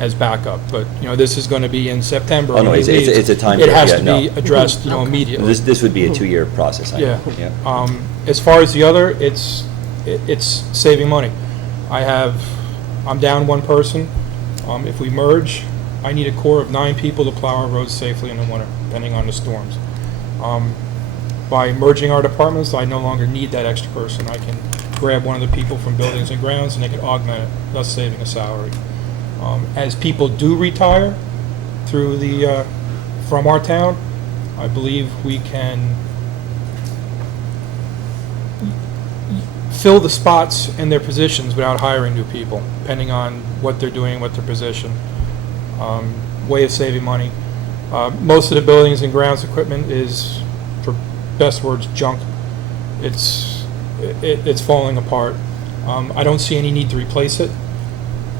As backup, but, this is going to be in September. Oh, no, when he it's leaves. a time It frame, has yeah, to no. be addressed, immediately. This would be a 2-year process, I Yeah. know. As far as the other, it's saving money. I'm down 1 person. If we merge, I need a core of 9 people to plow our roads safely in the winter, depending on the storms. By merging our departments, I no longer need that extra person. I can grab one of the people from buildings and grounds and they can augment it, thus saving a salary. As people do retire through from our town, I believe we can fill the spots in their positions without hiring new people, depending on what they're doing, what their position. Way of saving money. Most of the buildings and grounds equipment is, for best words, junk. It's falling apart. I don't see any need to replace it.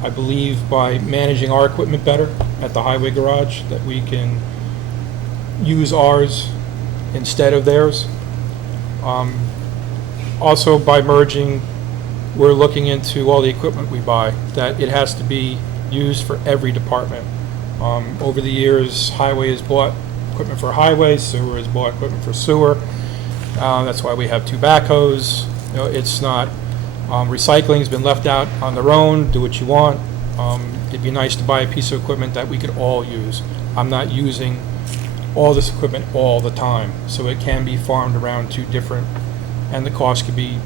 I believe by managing our equipment better at the highway garage that we can use ours instead of theirs. Also, by merging, we're looking into all the equipment we buy, that it has to be used for every department. Over the years, highway has bought equipment for highway, sewer has bought equipment for sewer. That's why we have 2 backhoes. You know, it's not, recycling's been left out on their own, do what you want. It'd be nice to buy a piece of equipment that we could all use. I'm not using all this equipment all the time, so it can be farmed around to different, and the cost could be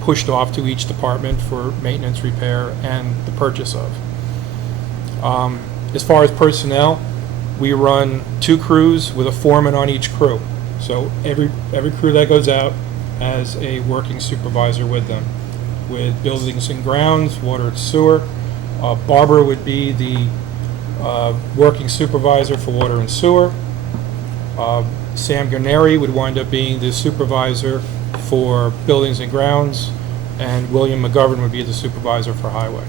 pushed off to each department for maintenance, repair, and the purchase of. As far as personnel, we run 2 crews with a foreman on each crew. So every crew that goes out has a working supervisor with them. With buildings and grounds, water and sewer, Barbara would be the working supervisor for water and sewer. Sam Garneri would wind up being the supervisor for buildings and grounds, and William McGovern would be the supervisor for highway.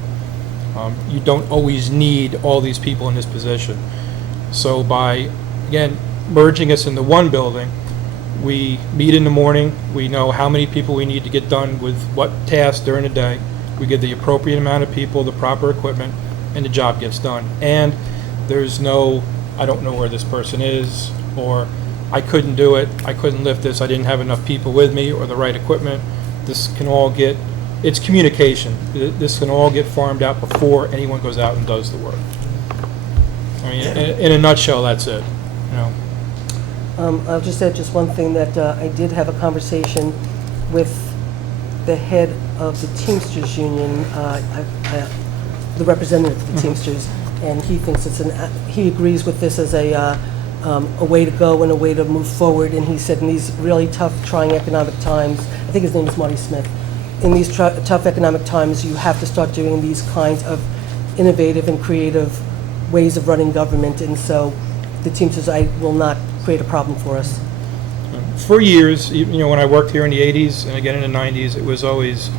You don't always need all these people in this position. So by, again, merging us into one building, we meet in the morning, we know how many people we need to get done with what tasks during the day, we give the appropriate amount of people the proper equipment, and the job gets done. And there's no, I don't know where this person is, or I couldn't do it, I couldn't lift this, I didn't have enough people with me or the right equipment. This can all get, it's communication. This can all get farmed out before anyone goes out and does the work. I mean, in a nutshell, that's it. You know. I'll just add just one thing, that I did have a conversation with the head of the Teamsters Union, the representative of the Teamsters, and he thinks he agrees with this as a way to go and a way to move forward. And he said in these really tough, trying economic times, I think his name is Marty Smith, in these tough economic times, you have to start doing these kinds of innovative and creative ways of running government. And so the Teamsters will not create a problem for us. For years, you know, when I worked here in the 80s and again in the 90s, it was always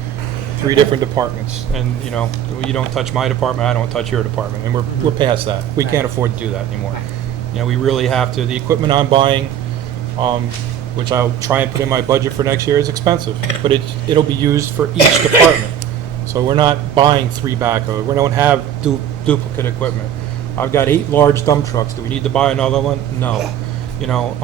3 different departments. And, you know, you don't touch my department, I don't touch your department. And we're past that. We can't afford to do that anymore. You know, we really have to, the equipment I'm buying, which I'll try and put in my budget for next year, is expensive. But it'll be used for each department. So we're not buying 3 backhoes. We don't have duplicate equipment. I've got 8 large dump trucks. Do we need to buy another one? No. You know,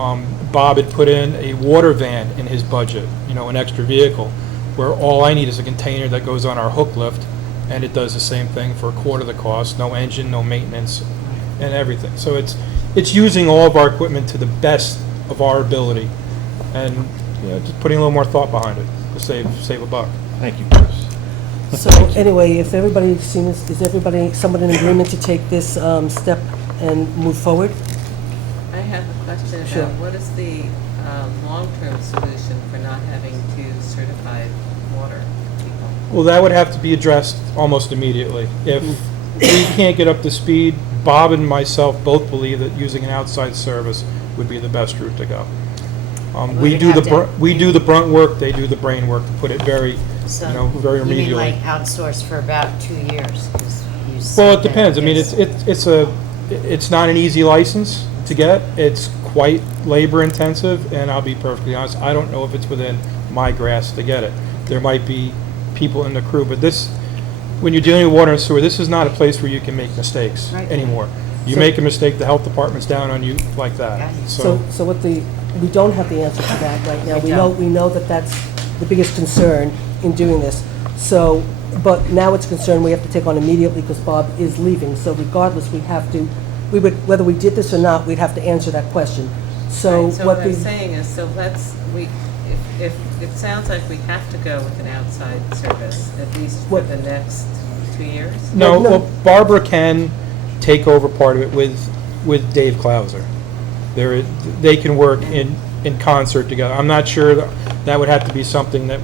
Bob had put in a water van in his budget, you know, an extra vehicle, where all I need is a container that goes on our hook lift, and it does the same thing for a quarter of the cost, no engine, no maintenance, and everything. So it's using all of our equipment to the best of our ability, and, you know, just putting a little more thought behind it to save a buck. Thank you, Bruce. So anyway, if everybody's seen this, is everybody somewhat in agreement to take this step and move forward? I have a question about Sure. what is the long-term solution for not having 2 certified water people? Well, that would have to be addressed almost immediately. If we can't get up to speed, Bob and myself both believe that using an outside service would be the best route to go. We We'd do have to- we do the brunt work, they do the brain work, to put it very, So, you know, very you mean remedially. like outsource for about 2 years? 'Cause you Well, said it depends. I that mean, it's- it's not an easy license to get. It's quite labor intensive, and I'll be perfectly honest, I don't know if it's within my grasp to get it. There might be people in the crew, but this, when you're dealing with water and sewer, this is not a place where you can make mistakes Right. anymore. You So- make a mistake, the health department's down on you like that. Got it. So we don't have the answer to that right now. We We don't. know that that's the biggest concern in doing this. So, but now it's a concern we have to take on immediately because Bob is leaving. So regardless, whether we did this or not, we'd have to answer that question. So Right, so what what I'm the, saying is, so if it sounds like we have to go with an outside service, at least for What- the next 2 years? No, No. well, Barbara can take over part of it with Dave Clauser. They can work in concert together. I'm not sure that would have to be something that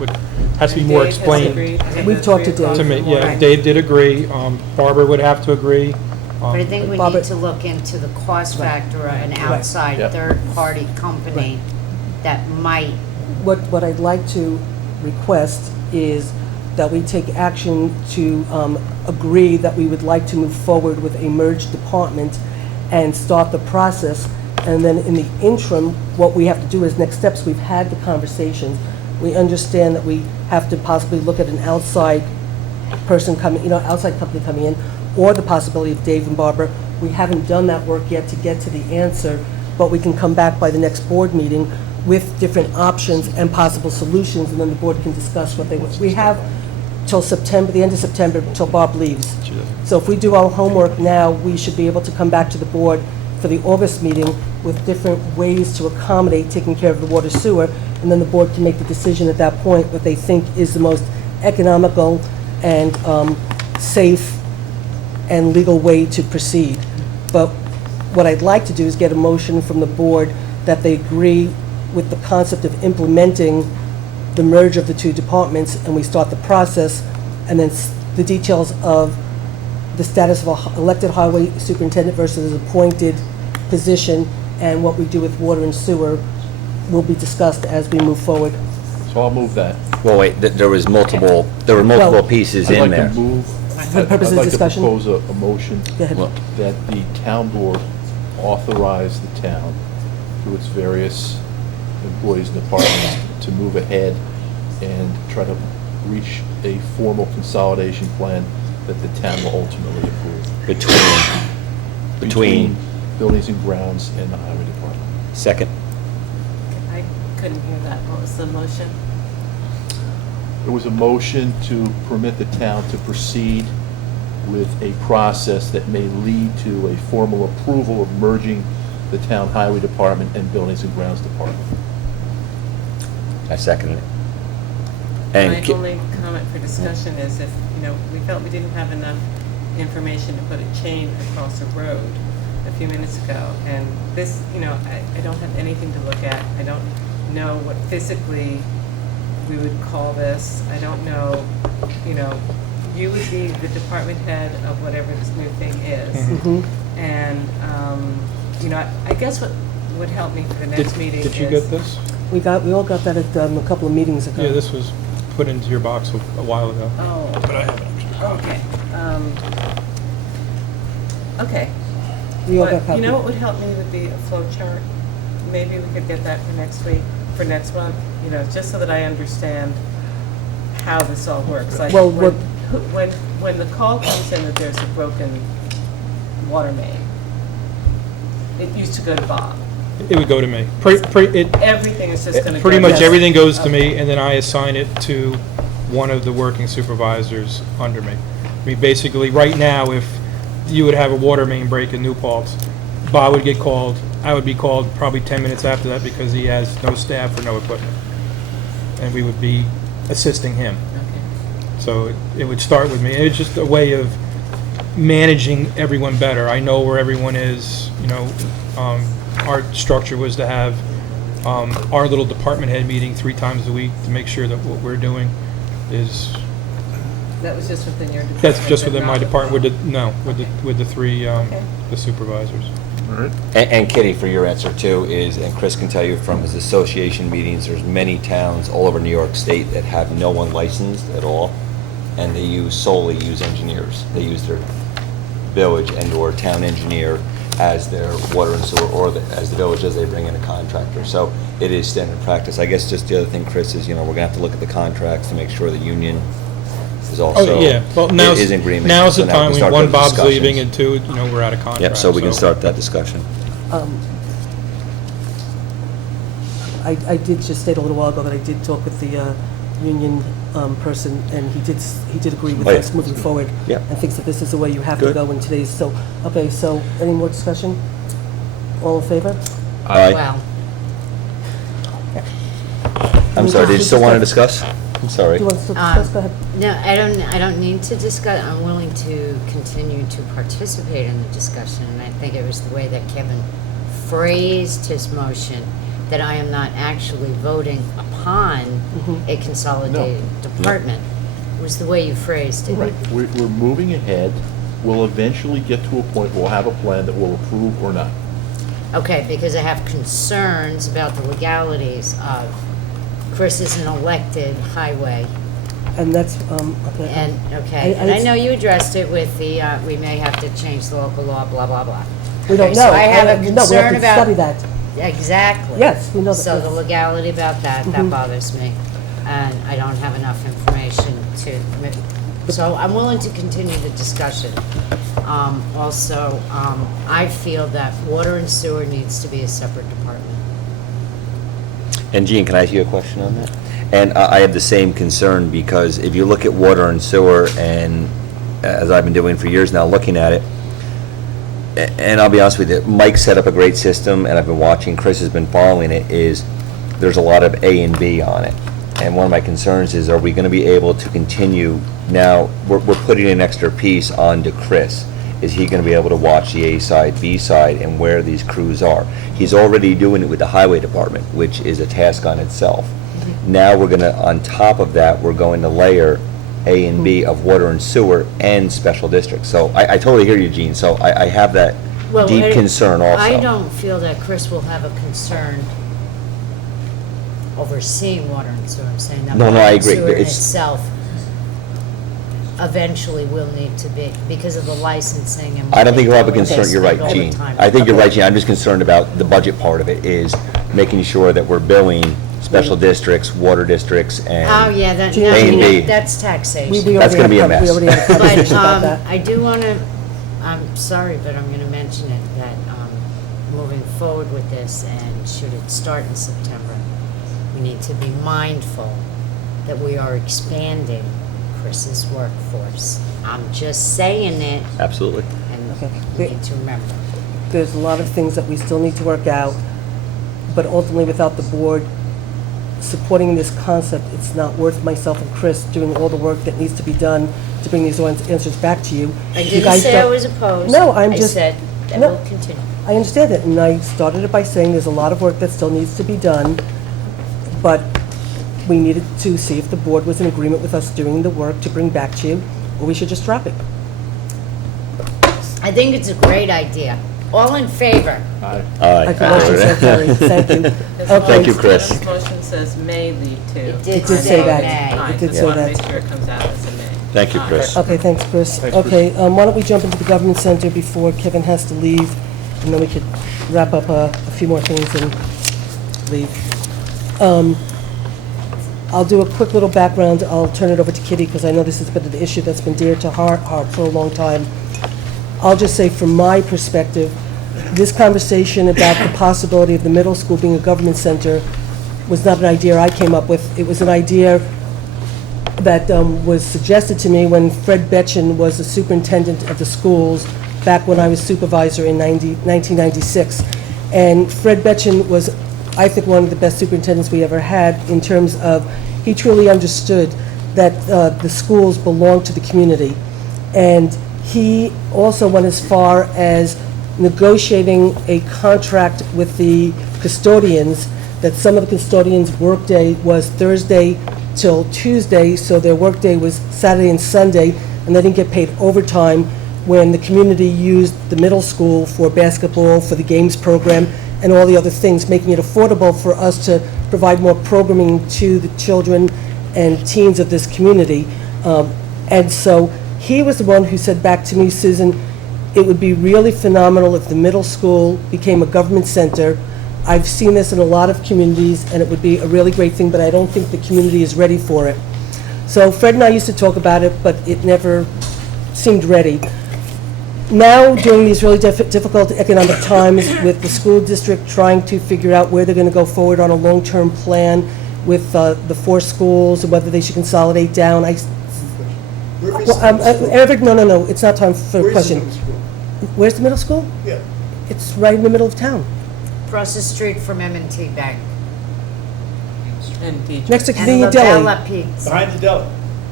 has to be And more Dave has explained agreed to We've the talked to 3 o'clock to Dave. me. in the Yeah, morning. Dave did agree. Barbara would have to agree. But I think we Barbara- need to look into the cost factor of an Right. outside Yep. third-party company that might, what I'd like to request is that we take action to agree that we would like to move forward with a merged department and start the process. And then in the interim, what we have to do is next steps, we've had the conversations. We understand that we have to possibly look at an outside person coming, outside company coming in, or the possibility of Dave and Barbara. We haven't done that work yet to get to the answer, but we can come back by the next board meeting with different options and possible solutions, and then the board can discuss what they want. We have till September, the end of September, till Bob leaves. So if we do our homework now, we should be able to come back to the board for the August meeting with different ways to accommodate taking care of the water sewer, and then the board can make the decision at that point what they think is the most economical and safe and legal way to proceed. But what I'd like to do is get a motion from the board that they agree with the concept of implementing the merge of the two departments, and we start the process, and then the details of the status of an elected highway superintendent versus an appointed position, and what we do with water and sewer will be discussed as we move forward. So I'll move that. Well, wait, there were multiple pieces in there. I'd like to move, For the purposes of discussion? I'd like to propose a motion Go ahead. Well, that the town board authorize the town through its various employees and departments to move ahead and try to reach a formal consolidation plan that the town will ultimately approve. Between, Buildings and Grounds and the Highway Department. second, I couldn't hear that. What was the motion? There was a motion to permit the town to proceed with a process that may lead to a formal approval of merging the town highway department and buildings and grounds department. I seconded it. My And only comment for discussion is if, we felt we didn't have enough information to put a chain across a road a few minutes ago, and this, I don't have anything to look at. I don't know what physically we would call this. I don't know, you would be the department head of whatever this new thing is. Mhm. And, I guess what would help me for the next meeting is... Did you get this? We all got that at a couple of meetings ago. Yeah, this was put into your box a while ago. Oh. But I have an extra copy. Okay. Okay. We all got But, copies. what would help me would be a flow chart. Maybe we could get that for next week, for next month, just so that I understand how this all works. Like, Well, when the call comes in that there's a broken water main, it used to go to Bob. It would go to me. Everything is just gonna go... Pretty much Yes. everything goes to Okay. me, and then I assign it to one of the working supervisors under me. I mean, basically, right now, if you would have a water main break in New Paltz, Bob would get called, I would be called probably 10 minutes after that because he has no staff or no equipment. And we would be assisting him. Okay. So it would start with me. It's just a way of managing everyone better. I know where everyone is, our structure was to have our little department head meeting 3 times a week to make sure that what we're doing is, That was just within your department? that's just but within my not department, with the 3, Okay. the supervisors. All right. And Kitty, for your answer too, and Chris can tell you from his association meetings, there's many towns all over New York State that have no one licensed at all, and they solely use engineers. They use their village and/or town engineer as their water and sewer, or as the village as they bring in a contractor. So it is standard practice. I guess just the other thing, Chris, is, we're gonna have to look at the contracts to make sure the union is also, Oh, yeah, well, now's is in agreement. the So now we time, can start one, those Bob's discussions. leaving, and 2, we're out of contract. Yep, so we can start that discussion. I did just state a little while ago that I did talk with the union person, and he did agree with Oh, yeah. us moving forward. Yep. And thinks that this is the way you have to Good. go in today's, so, okay, so, any more discussion? All in favor? Aye. Well, I'm sorry, did you still want to discuss? I'm sorry. Do you want us to discuss? Go ahead. no, I don't need to discuss, I'm willing to continue to participate in the discussion, and I think it was the way that Kevin phrased his motion, that I am not actually voting upon a consolidated department, was the way you phrased it. Right. We're moving ahead. We'll eventually get to a point where we'll have a plan that we'll approve or not. Okay, because I have concerns about the legalities of Chris is an elected highway. And that's, okay. And, okay, and I know you addressed it with the, we may have to change the local law, blah, blah, blah. We don't Okay, know. So I have a No, we have concern to about. study that. Exactly. Yes, we know that, So the yes. legality about that Mhm. bothers me. and I don't have enough information to, so I'm willing to continue the discussion. Also, I feel that water and sewer needs to be a separate department. And Gene, can I ask you a question on that? And I have the same concern, because if you look at water and sewer, and as I've been doing for years now, looking at it, and I'll be honest with you, Mike set up a great system, and I've been watching, Chris has been following it, is there's a lot of A and B on it. And one of my concerns is, are we gonna be able to continue, now, we're putting an extra piece onto Chris. Is he gonna be able to watch the A side, B side, and where these crews are? He's already doing it with the highway department, which is a task on itself. Now we're gonna, on top of that, we're going to layer A and B of water and sewer and special districts. So I totally hear you, Gene, so I have that Well, deep concern also. I don't feel that Chris will have a concern overseeing water and sewer. I'm saying that No, water I and agree. sewer It's- itself eventually will need to be, because of the licensing and. I don't think you'll have a what they concern, you're right, spend all the Gene. time. I think you're right, Gene, I'm just concerned about the budget part of it, is making sure that we're billing special districts, water districts, and. Oh, yeah, that, Gene, no, A and B. that's taxation. We That's already gonna had be a we already mess. had a But conversation about that. I do want to, I'm sorry, but I'm going to mention it, that moving forward with this, and should it start in September, we need to be mindful that we are expanding Chris's workforce. I'm just saying it, Absolutely. and Okay. we need to remember. There's a lot of things that we still need to work out, but ultimately, without the board supporting this concept, it's not worth myself and Chris doing all the work that needs to be done to bring these answers back to you. I If you didn't guys say I don't- was opposed. No, I'm I just- said that no. we'll continue. I understand that, and I started it by saying there's a lot of work that still needs to be done, but we needed to see if the board was in agreement with us doing the work to bring back to you, or we should just drop it. I think it's a great idea. All in favor? Aye. I can motion so carried. Thank you. His Okay. Thank you, Chris. His motion says may lead to. It It did did say that. May. Fine, It did just say want to that. make sure it comes out as a may. Thank you, Chris. Okay, thanks, Chris. Thanks, Chris. Okay, why don't we jump into the government center before Kevin has to leave, and then we could wrap up a few more things and leave. I'll do a quick little background. I'll turn it over to Kitty, because I know this has been an issue that's been dear to heart for a long time. I'll just say, from my perspective, this conversation about the possibility of the middle school being a government center was not an idea I came up with. It was an idea that was suggested to me when Fred Betchen was the superintendent of the schools back when I was supervisor in 1996. And Fred Betchen was, I think, one of the best superintendents we ever had, in terms of, he truly understood that the schools belong to the community. And he also went as far as negotiating a contract with the custodians, that some of the custodians' workday was Thursday till Tuesday, so their workday was Saturday and Sunday, and they didn't get paid overtime when the community used the middle school for basketball, for the games program, and all the other things, making it affordable for us to provide more programming to the children and teens of this community. And so he was the one who said back to me, Susan, it would be really phenomenal if the middle school became a government center. I've seen this in a lot of communities, and it would be a really great thing, but I don't think the community is ready for it. So Fred and I used to talk about it, but it never seemed ready. Now, during these really difficult economic times, with the school district trying to figure out where they're going to go forward on a long-term plan with the 4 schools, and whether they should consolidate down, Where is the middle school? Eric, no, it's not time for a Where is the question. middle school? Where's the middle school? Yeah. It's right in the middle of town, Across the street from M&T Bank. And DJ. next to And Convenient La Deli. Bella Pizza. Behind the deli.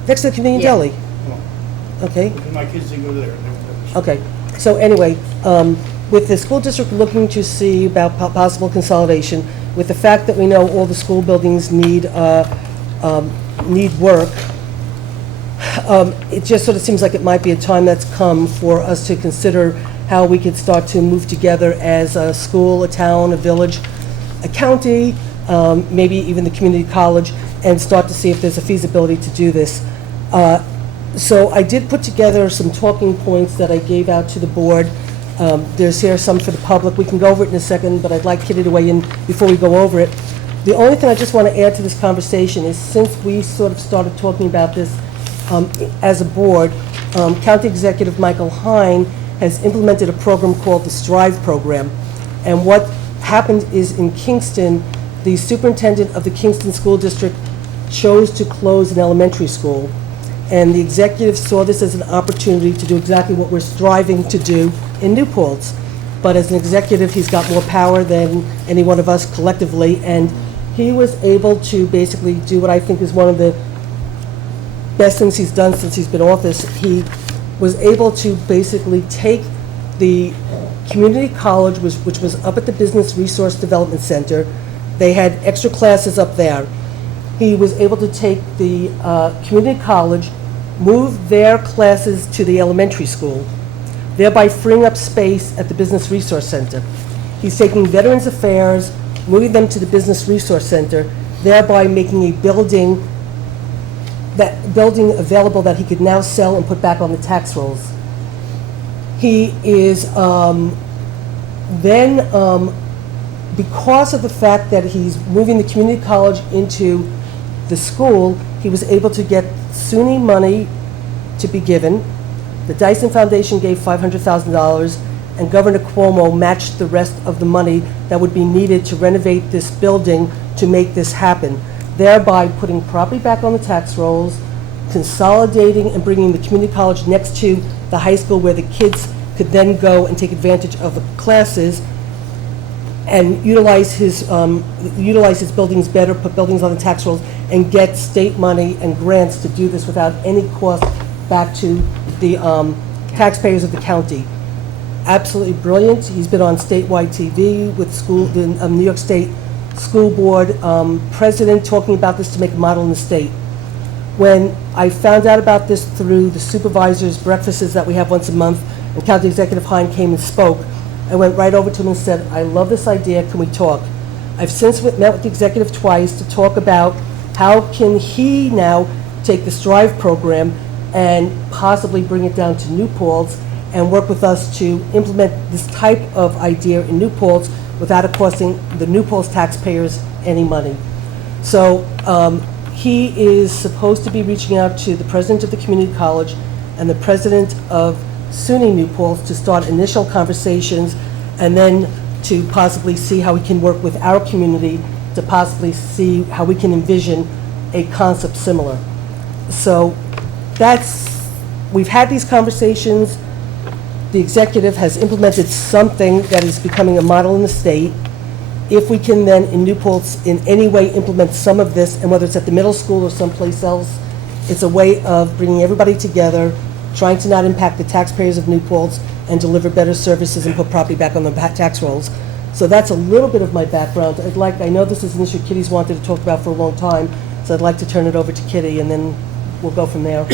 Next to the Convenient Yeah. Deli. Okay. My kids didn't go there. They went there. Okay, so anyway, with the school district looking to see about possible consolidation, with the fact that we know all the school buildings need work, it just sort of seems like it might be a time that's come for us to consider how we could start to move together as a school, a town, a village, a county, maybe even the community college, and start to see if there's a feasibility to do this. So I did put together some talking points that I gave out to the board. There's here some for the public. We can go over it in a second, but I'd like Kitty to weigh in before we go over it. The only thing I just want to add to this conversation is since we sort of started talking about this as a board, County Executive Michael Hine has implemented a program called the Strive Program. And what happened is in Kingston, the superintendent of the Kingston School District chose to close an elementary school. And the executive saw this as an opportunity to do exactly what we're striving to do in New Paltz. But as an executive, he's got more power than any one of us collectively, and he was able to basically do what I think is one of the best things he's done since he's been in office. He was able to basically take the community college, which was up at the Business Resource Development Center. They had extra classes up there. He was able to take the community college, move their classes to the elementary school, thereby freeing up space at the Business Resource Center. He's taking Veterans Affairs, moving them to the Business Resource Center, thereby making a building available that he could now sell and put back on the tax rolls. He is because of the fact that he's moving the community college into the school, he was able to get SUNY money to be given. The Dyson Foundation gave $500,000, and Governor Cuomo matched the rest of the money that would be needed to renovate this building to make this happen, thereby putting property back on the tax rolls, consolidating and bringing the community college next to the high school where the kids could then go and take advantage of the classes and utilize his buildings better, put buildings on the tax rolls, and get state money and grants to do this without any cost back to the taxpayers of the county. Absolutely brilliant. He's been on statewide TV with the New York State School Board president talking about this to make a model in the state. When I found out about this through the supervisors' breakfasts that we have once a month, and County Executive Hine came and spoke, I went right over to him and said, I love this idea, can we talk? I've since met with the executive twice to talk about how can he now take the Strive program and possibly bring it down to New Paltz and work with us to implement this type of idea in New Paltz without it costing the New Paltz taxpayers any money. So he is supposed to be reaching out to the president of the community college and the president of SUNY New Paltz to start initial conversations, and then to possibly see how we can work with our community to possibly see how we can envision a concept similar. So we've had these conversations. The executive has implemented something that is becoming a model in the state. If we can then in New Paltz in any way implement some of this, and whether it's at the middle school or someplace else, it's a way of bringing everybody together, trying to not impact the taxpayers of New Paltz and deliver better services and put property back on the tax rolls. So that's a little bit of my background. I know this is an issue Kitty's wanted to talk about for a long time, so I'd like to turn it over to Kitty, and then we'll go from there.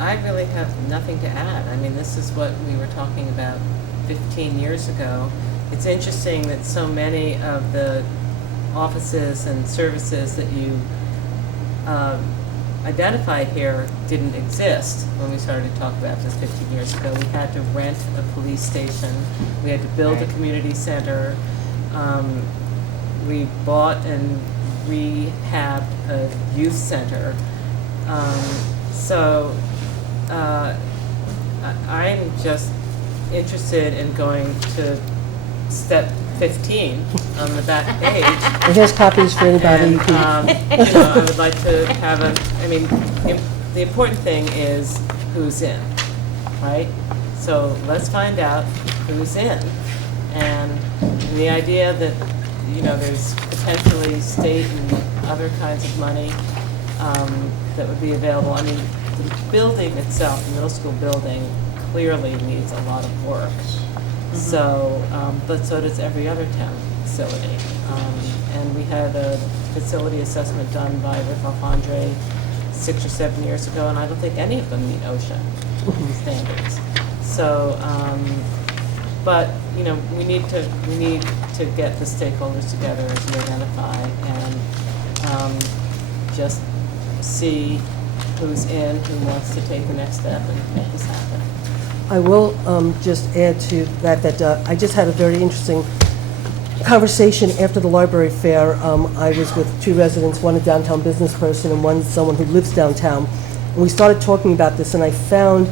I really have nothing to add. I mean, this is what we were talking about 15 years ago. It's interesting that so many of the offices and services that you identified here didn't exist when we started to talk about this 15 years ago. We had to rent a police station. We had to build a community center. We bought and rehabbed a youth center. I'm just interested in going to step 15 on the back page. And here's copies for anybody. And, I would like to have the important thing is who's in, right? So let's find out who's in. And the idea that, there's potentially state and other kinds of money that would be available. I mean, the building itself, the middle school building, clearly needs a lot of work. So, but so does every other town facility. And we had a facility assessment done by Rick Alfondre 6 or 7 years ago, and I don't think any of them meet OSHA standards. So, but we need to get the stakeholders together to identify and just see who's in, who wants to take the next step and make this happen. I will just add to that I just had a very interesting conversation after the library fair. I was with two residents, one a downtown business person and one someone who lives downtown. And we started talking about this, and I found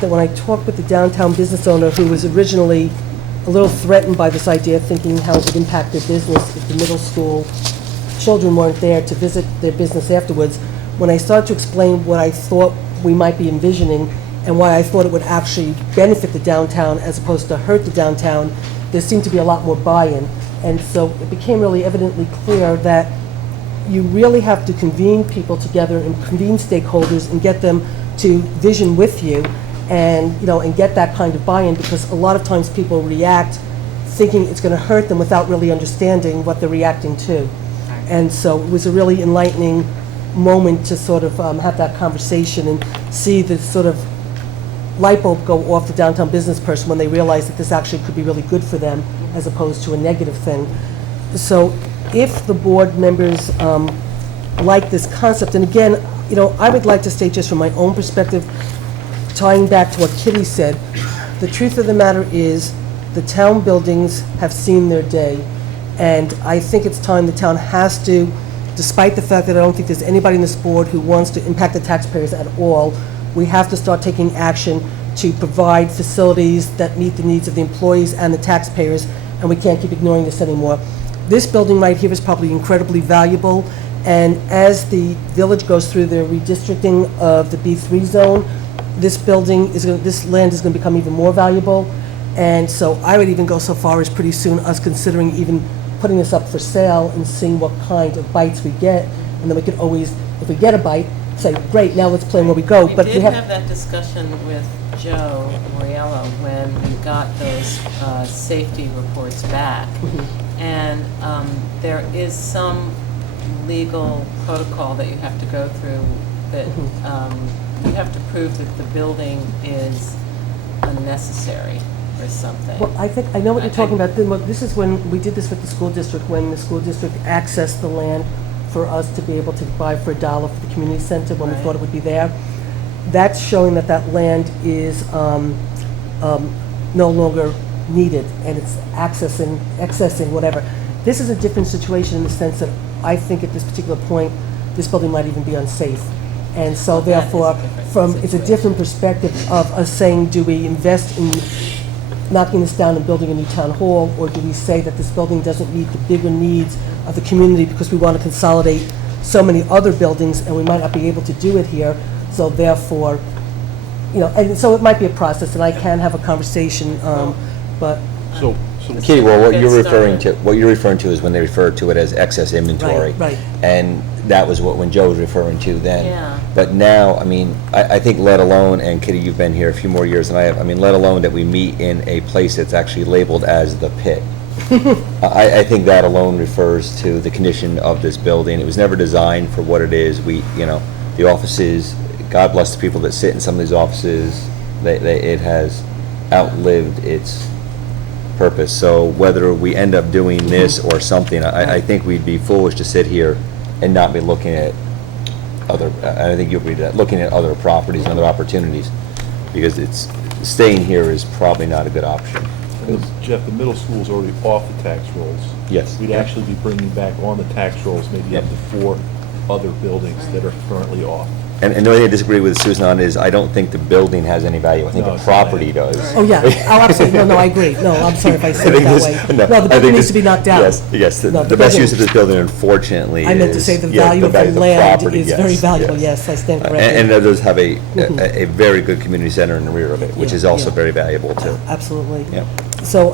that when I talked with the downtown business owner, who was originally a little threatened by this idea, thinking how it would impact their business if the middle school children weren't there to visit their business afterwards, when I started to explain what I thought we might be envisioning and why I thought it would actually benefit the downtown as opposed to hurt the downtown, there seemed to be a lot more buy-in. And so it became really evidently clear that you really have to convene people together and convene stakeholders and get them to vision with you and, and get that kind of buy-in, because a lot of times people react thinking it's going to hurt them without really understanding what they're reacting to. And so it was a really enlightening moment to sort of have that conversation and see the sort of light bulb go off the downtown business person when they realize that this actually could be really good for them as opposed to a negative thing. So if the board members like this concept, and again, I would like to state just from my own perspective, tying back to what Kitty said, the truth of the matter is the town buildings have seen their day. And I think it's time the town has to, despite the fact that I don't think there's anybody in this board who wants to impact the taxpayers at all, we have to start taking action to provide facilities that meet the needs of the employees and the taxpayers, and we can't keep ignoring this anymore. This building right here is probably incredibly valuable, and as the village goes through their redistricting of the B3 zone, this land is going to become even more valuable. And so I would even go so far as pretty soon us considering even putting this up for sale and seeing what kind of bites we get, and then we could always, if we get a bite, say, great, now let's plan where we go. We did have that discussion with Joe Moriello when we got those safety reports back. And there is some legal protocol that you have to go through that you have to prove that the building is unnecessary or something. Well, I know what you're talking about. This is when we did this with the school district, when the school district accessed the land for us to be able to buy for $1 for the community center when we thought it would be there. That's showing that that land is no longer needed, and it's accessing whatever. This is a different situation in the sense that I think at this particular point, this building might even be unsafe. And so therefore, it's a different perspective of us saying, do we invest in knocking this down and building a new town hall, or do we say that this building doesn't meet the bigger needs of the community because we want to consolidate so many other buildings and we might not be able to do it here, so therefore, and so it might be a process, and I can have a conversation, but. So Kitty, well, what you're referring to is when they refer to it as excess inventory. Right. And that was when Joe was referring to then. Yeah. But now, I think let alone, and Kitty, you've been here a few more years than I have, let alone that we meet in a place that's actually labeled as the pit. I think that alone refers to the condition of this building. It was never designed for what it is. The offices, God bless the people that sit in some of these offices, it has outlived its purpose. So whether we end up doing this or something, I think we'd be foolish to sit here and not be looking at I think you'll agree to that, looking at other properties and other opportunities, because staying here is probably not a good option. Because, Jeff, the middle school is already off the tax rolls. Yes. We'd actually be bringing back on the tax rolls maybe up to 4 other buildings that are currently off. And the only thing I disagree with Susan on is I don't think the building has any value. I think No, the it's property not. does. Oh, yeah, absolutely, no, I agree. No, I'm sorry if I said it that way. No, the building needs to be knocked down. Yes, No, the best use of this building, unfortunately, I meant to say the value of the land property, is very valuable, yes, I stand corrected. And it does have a very good community center in the rear of it, which is also very valuable, too. Absolutely. Yeah. So,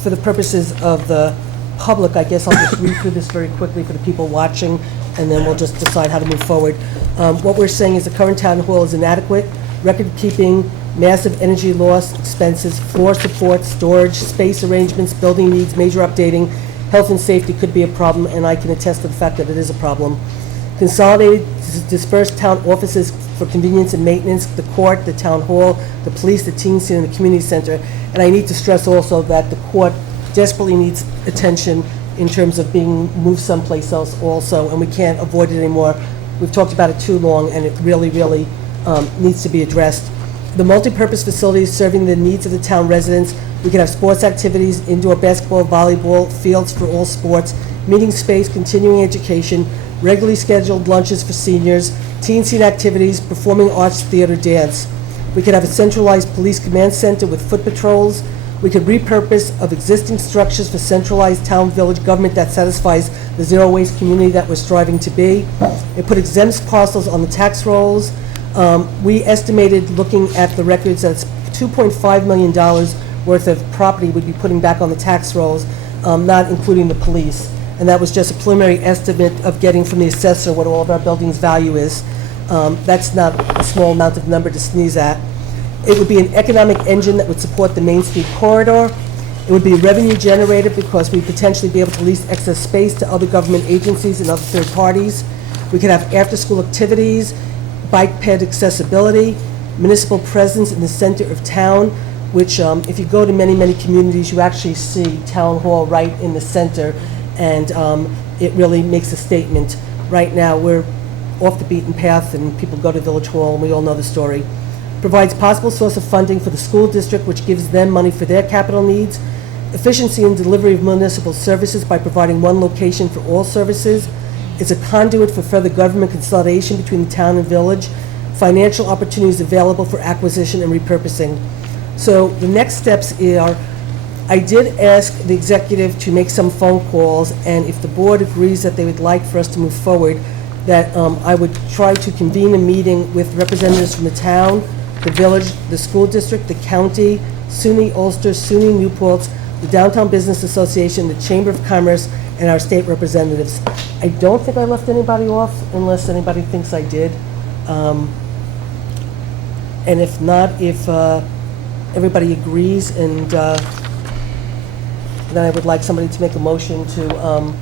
for the purposes of the public, I guess I'll just read through this very quickly for the people watching, and then we'll just decide how to move forward. What we're saying is the current town hall is inadequate, record-keeping, massive energy loss, expenses, floor support, storage, space arrangements, building needs, major updating, health and safety could be a problem, and I can attest to the fact that it is a problem. Consolidated, dispersed town offices for convenience and maintenance, the court, the town hall, the police, the teen center, and the community center. And I need to stress also that the court desperately needs attention in terms of being moved someplace else also, and we can't avoid it anymore. We've talked about it too long, and it really, really needs to be addressed. the multipurpose facilities serving the needs of the town residents. We could have sports activities, indoor basketball, volleyball, fields for all sports, meeting space, continuing education, regularly scheduled lunches for seniors, teen scene activities, performing arts, theater, dance. We could have a centralized police command center with foot patrols. We could repurpose of existing structures for centralized town-village government that satisfies the zero-waste community that we're striving to be. It put exempt parcels on the tax rolls. We estimated, looking at the records, that it's $2.5 million worth of property we'd be putting back on the tax rolls, not including the police. And that was just a preliminary estimate of getting from the assessor what all of our buildings' value is. That's not a small amount of number to sneeze at. It would be an economic engine that would support the Main Street corridor. It would be revenue generator because we'd potentially be able to lease excess space to other government agencies and other third parties. We could have after-school activities, bike ped accessibility, municipal presence in the center of town, which if you go to many, many communities, you actually see Town Hall right in the center, and it really makes a statement. Right now, we're off the beaten path, and people go to Village Hall, and we all know the story. Provides possible source of funding for the school district, which gives them money for their capital needs. Efficiency in delivery of municipal services by providing one location for all services. It's a conduit for further government consolidation between the town and village. Financial opportunities available for acquisition and repurposing. So the next steps are, I did ask the executive to make some phone calls, and if the board agrees that they would like for us to move forward, that I would try to convene a meeting with representatives from the town, the village, the school district, the county, SUNY Ulster, SUNY Newport, the Downtown Business Association, the Chamber of Commerce, and our state representatives. I don't think I left anybody off unless anybody thinks I did. And if not, if everybody agrees, and then I would like somebody to make a motion to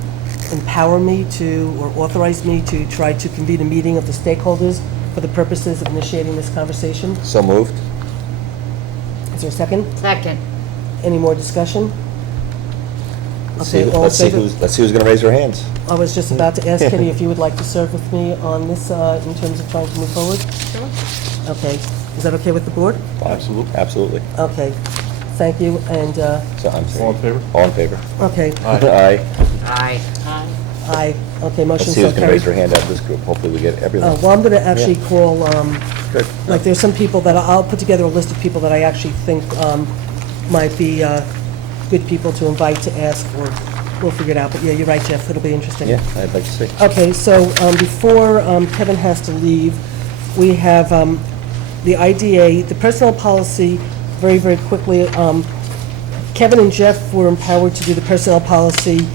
empower me to, or authorize me to try to convene a meeting of the stakeholders for the purposes of initiating this conversation. So moved. Is there a second? Second. Any more discussion? Let's see, Okay, all in let's see favor? let's see who's gonna raise their hands. I was just about to ask Kenny if you would like to serve with me on this in terms of trying to move forward? Sure. Okay. Is that okay with the board? Absolutely. Absolutely. Okay. Thank you, and, So I'm All in favor? All in favor? okay, Aye. Aye. aye. Okay, Let's motion see so who's gonna raise their carried. hand out of this group. Hopefully we get everyone. Well, I'm gonna actually call, Good. like, there's some people that, I'll put together a list of people that I actually think might be good people to invite to ask, or we'll figure it out. But yeah, you're right, Jeff, it'll be interesting. Yeah, I'd like to see. Okay, so before Kevin has to leave, we have the IDA, the personnel policy, very, very quickly. Kevin and Jeff were empowered to do the personnel policy.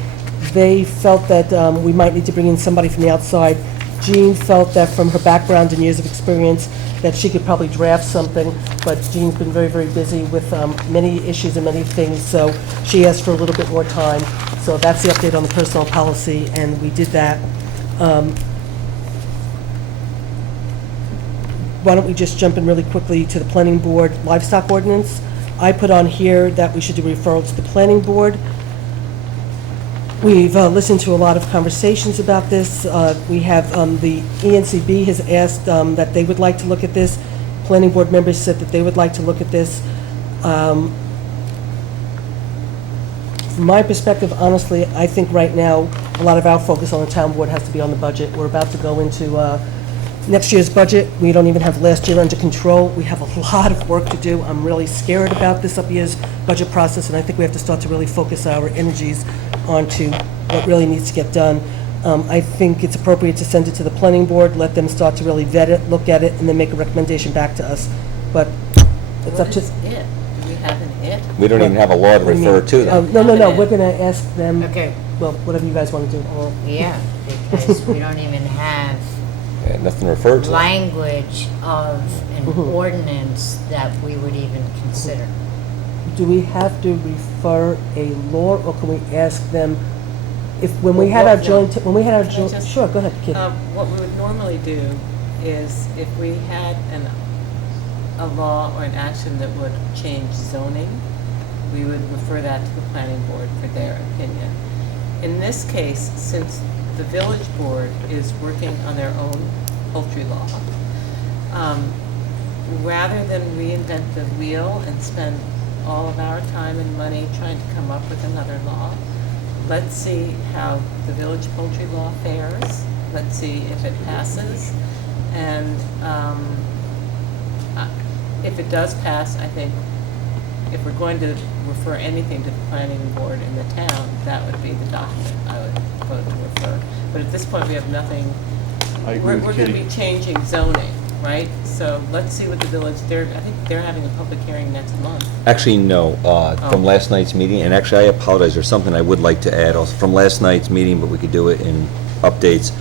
They felt that we might need to bring in somebody from the outside. Jean felt that from her background and years of experience, that she could probably draft something, but Jean's been very, very busy with many issues and many things, so she asked for a little bit more time. So that's the update on the personnel policy, and we did that. Why don't we just jump in really quickly to the planning board livestock ordinance? I put on here that we should do referral to the planning board. We've listened to a lot of conversations about this. We have, the ENCB has asked that they would like to look at this. Planning board members said that they would like to look at this. From my perspective, honestly, I think right now, a lot of our focus on the town board has to be on the budget. We're about to go into next year's budget. We don't even have last year under control. We have a lot of work to do. I'm really scared about this up year's budget process, and I think we have to start to really focus our energies onto what really needs to get done. I think it's appropriate to send it to the planning board, let them start to really vet it, look at it, and then make a recommendation back to us. But it's up What to... is it? Do we have an it? We don't even have a law to What do you refer mean? to them. No, we're gonna ask them, Okay, well, whatever you guys want to do. yeah, because we don't even have Yeah, nothing to refer to. language of an Mhm. ordinance that we would even consider. Do we have to refer a law, or can we ask them, if, when we had our joint, Can I just- sure, go ahead, Kid. What we would normally do is if we had a law or an action that would change zoning, we would refer that to the planning board for their opinion. In this case, since the village board is working on their own poultry law, rather than reinvent the wheel and spend all of our time and money trying to come up with another law, let's see how the village poultry law fares. Let's see if it passes. And if it does pass, I think if we're going to refer anything to the planning board in the town, that would be the document I would vote to refer. But at this point, we have nothing. I agree with We're going to Kitty. be changing zoning, right? So let's see what the village, I think they're having a public hearing next month. Actually, no, from Oh. last night's meeting, and actually, I apologize, there's something I would like to add also from last night's meeting, but we could do it in updates.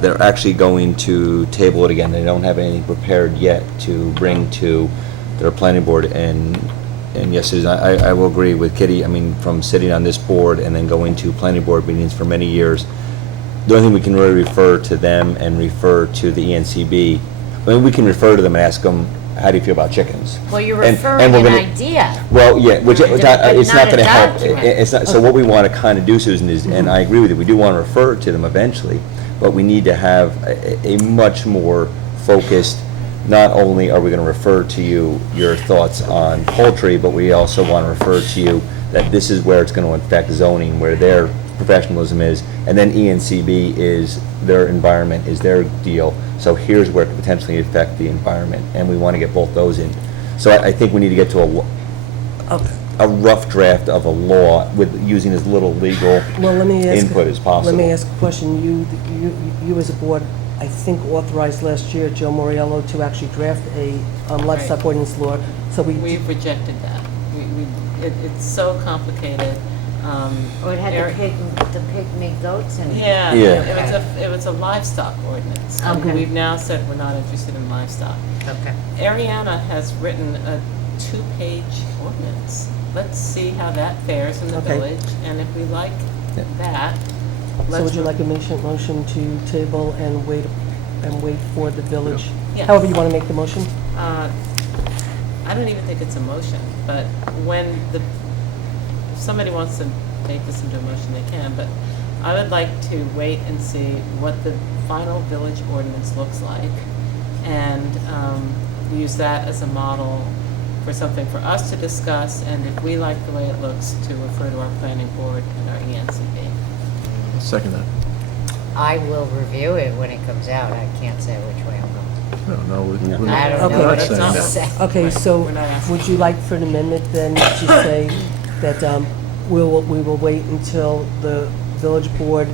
They're actually going to table it again. They don't have anything prepared yet to bring to their planning board, and yes, Susan, I will agree with Kitty. I mean, from sitting on this board and then going to planning board meetings for many years, the only thing we can really refer to them and refer to the ENCB. I mean, we can refer to them and ask them, how do you feel about chickens? Well, you're And referring we're an gonna- idea. Well, yeah, which, But it's not not a gonna help. document. It's not, so what we wanna kinda do, Susan, is, and I agree with you, we do wanna refer to them eventually, but we need to have a much more focused, not only are we gonna refer to you your thoughts on poultry, but we also wanna refer to you that this is where it's gonna affect zoning, where their professionalism is, and then ENCB is their environment, is their deal. So here's where it could potentially affect the environment, and we want to get both those in. So I think we need to get to a rough draft of a law with using as little legal Well, let me ask. input as possible. Let me ask a question. You as a board, I think authorized last year Joe Moriello to actually draft a livestock Right. ordinance law. So We've rejected that. It's so complicated. Or it had Eric- the pygmy goats in it. Yeah, Yeah. it was a livestock ordinance. And Okay. we've now said we're not interested in livestock. Okay. Ariana has written a 2-page ordinance. Let's see how that fares in the Okay. village, and if we like Yeah. that, So let's. would you like a motion to table and wait for the village? Yes. However you want to make the motion? I don't even think it's a motion, but if somebody wants to make this into a motion, they can, but I would like to wait and see what the final village ordinance looks like, and use that as a model for something for us to discuss, and if we like the way it looks, to refer to our planning board and our ENCB. I'll second that. I will review it when it comes out. I can't say which way I'm going. No, No. we're I don't Okay. know what That's it's not- going to say. Okay, so We're not asking. would you like for an amendment then to say that we will wait until the village board,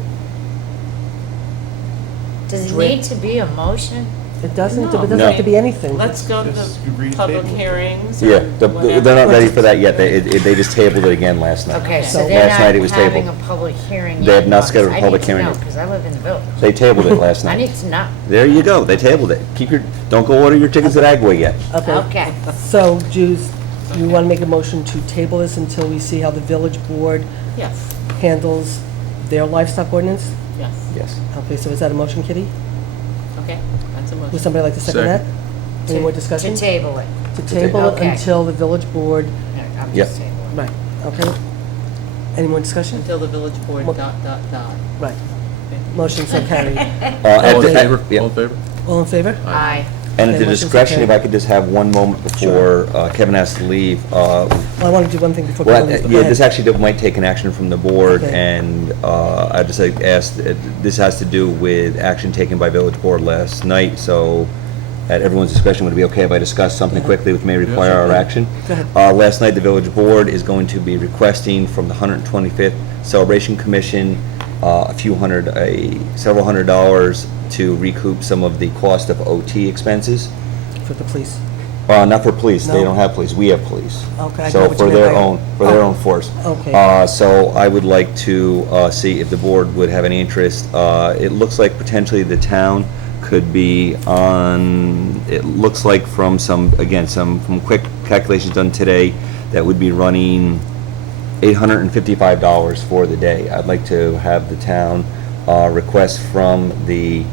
Does it Dra- need to be a motion? it doesn't No. have to be anything. Let's go to Just agree the to public table. hearings. Yeah, and they're whatever. not ready for that yet. They just tabled it again last night. Okay, so So they're last night it was not having a tabled. public hearing yet? They have not scheduled a I public need to hearing know, yet. because I live in the village. They tabled it last I night. need to know. There you go, they tabled it. Don't go order your chickens at Agway yet. Okay. So, Jews, you want to make a motion to table this until we see how the village board Yes, handles their livestock ordinance? yes, Yes. Okay, so is that a motion, Kitty? okay, that's a motion. Would somebody like to second that? Second. Any more To discussion? table it. To table it Okay. until the village board, I'm Yep. just tabling. right, okay? Any more discussion? Until the village board Mo- dot. Right. Motion so carried. At All the- in favor? yeah. All in favor? All in favor? Aye. And at Okay, the motion's discretion, if okay. I could just have one moment before Kevin has to leave. Well, I want to do one thing before. Well, Kevin leaves, but go yeah, ahead. this actually might take an action from the board, Okay. and I just asked, this has to do with action taken by village board last night, so at everyone's discretion, would it be okay if I discuss something quickly which may require our action? Go ahead. Last night, the village board is going to be requesting from the 125th Celebration Commission several $100s to recoup some of the cost of OT expenses. For the police. Not for police, they No? don't have police, we have police. Okay, I know So what you for mean their by- own, force. Okay. So I would like to see if the board would have any interest. It looks like potentially the town could be on, it looks like from some quick calculations done today, that would be running $855 for the day. I'd like to have the town request from the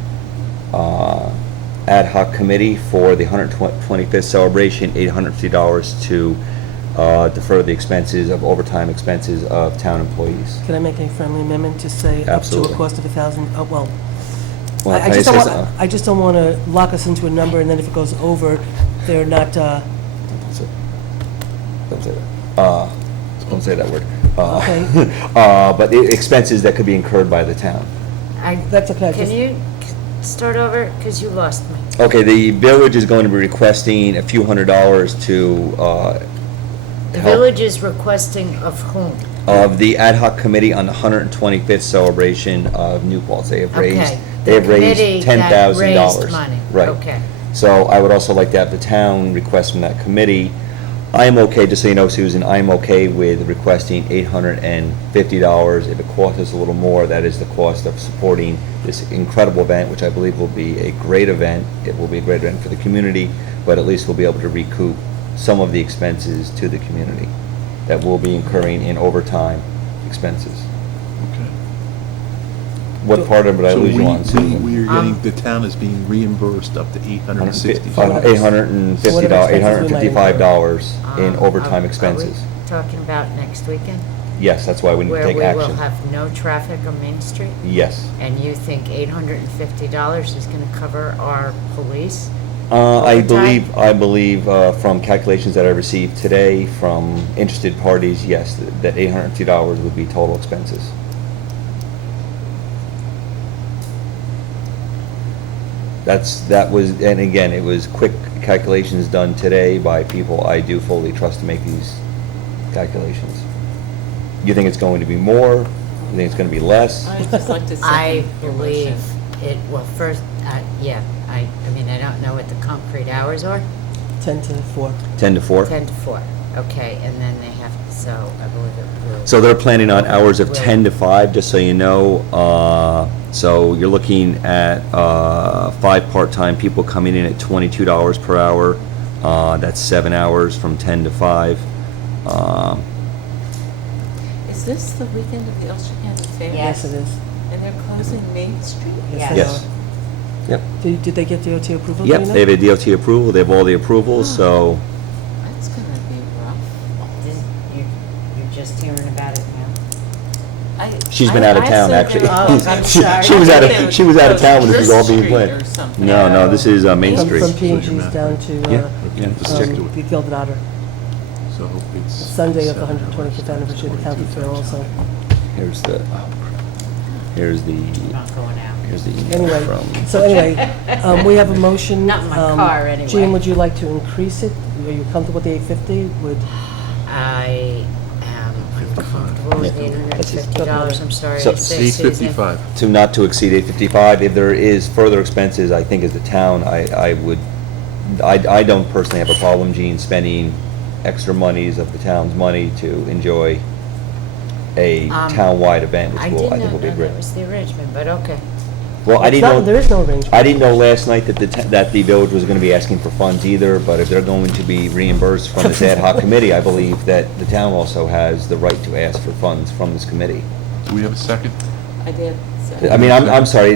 ad hoc committee for the 125th celebration, $850 to defer the expenses of overtime expenses of town employees. Can I make a friendly amendment to say up to a Absolutely. cost of $1,000? Well, I just don't want to lock us into a number, and then if it goes over, they're not, Don't say that. Don't say that word. Okay. But the expenses that could be incurred by the town. That's okay, Can just- you start over? Because you lost me. Okay, the village is going to be requesting a few $100s to, The help village is requesting of whom? of the ad hoc committee on the 125th celebration of New Paltz. They have raised, Okay. they have The raised committee $10,000. that raised money. Right. Okay. So I would also like to have the town request from that committee. I'm okay, just so you know, Susan, I'm okay with requesting $850. If it costs us a little more, that is the cost of supporting this incredible event, which I believe will be a great event. It will be a great event for the community, but at least we'll be able to recoup some of the expenses to the community that we'll be incurring in overtime expenses. Okay. What part of it I So lose you on, we Susan? are getting, the town is being reimbursed up to $860. $855 in overtime Are expenses. we talking about next weekend? Yes, that's why we need to Where take we will action. have no traffic on Main Street? Yes. And you think $850 is going to cover our police? I Overtime? believe from calculations that I received today from interested parties, yes, that $850 would be total expenses. That was, and again, it was quick calculations done today by people I do fully trust to make these calculations. You think it's going to be more? You think it's going to be less? I'd just like to I second your believe motion. it, well, first, yeah, I mean, I don't know what the concrete hours are. 10 to 4. 10 to 4? 10 to 4, okay, and then they have, so I believe it will. So they're planning on hours of will- 10 to 5, just so you know. So you're looking at 5 part-time people coming in at $22 per hour. That's 7 hours from 10 to 5. Is this the weekend of the Ulster County Fair? Yes. Yes, it is. And they're closing Main Street? Yes, they Yes. are. Yep. Did they get DOT approval? Yep, do you know? they have a DOT approval, they have all the approvals, so, That's gonna be rough. You're just hearing about it now? she's been out of town, actually. Oh, I'm sorry. She was out of town when this was all being This planned. street or something. No, this is Main From Street. P&G's down to Yeah, yeah. the Gilded Otter. So it's Sunday of the 7 hours 125th anniversary of the county fair also. Here's the, Not going out. here's the email Anyway, from. so anyway, we have a motion. Not in my car, anyway. Jean, would you like to increase it? Are you comfortable with the 850? I am uncomfortable with $850, I'm sorry So to say, Susan. $855. To not to exceed 855. If there is further expenses, I think as the town, I don't personally have a problem, Gene, spending extra monies of the town's money to enjoy a town-wide event, which I will, did I think not will be know great. that was the arrangement, but okay. Well, I It's didn't not- know. There is no arrangement. I didn't know last night that that the village was gonna be asking for funds either, but if they're going to be reimbursed from this ad hoc committee, I believe that the town also has the right to ask for funds from this committee. Do we have a second? I did. so- I mean, I'm sorry,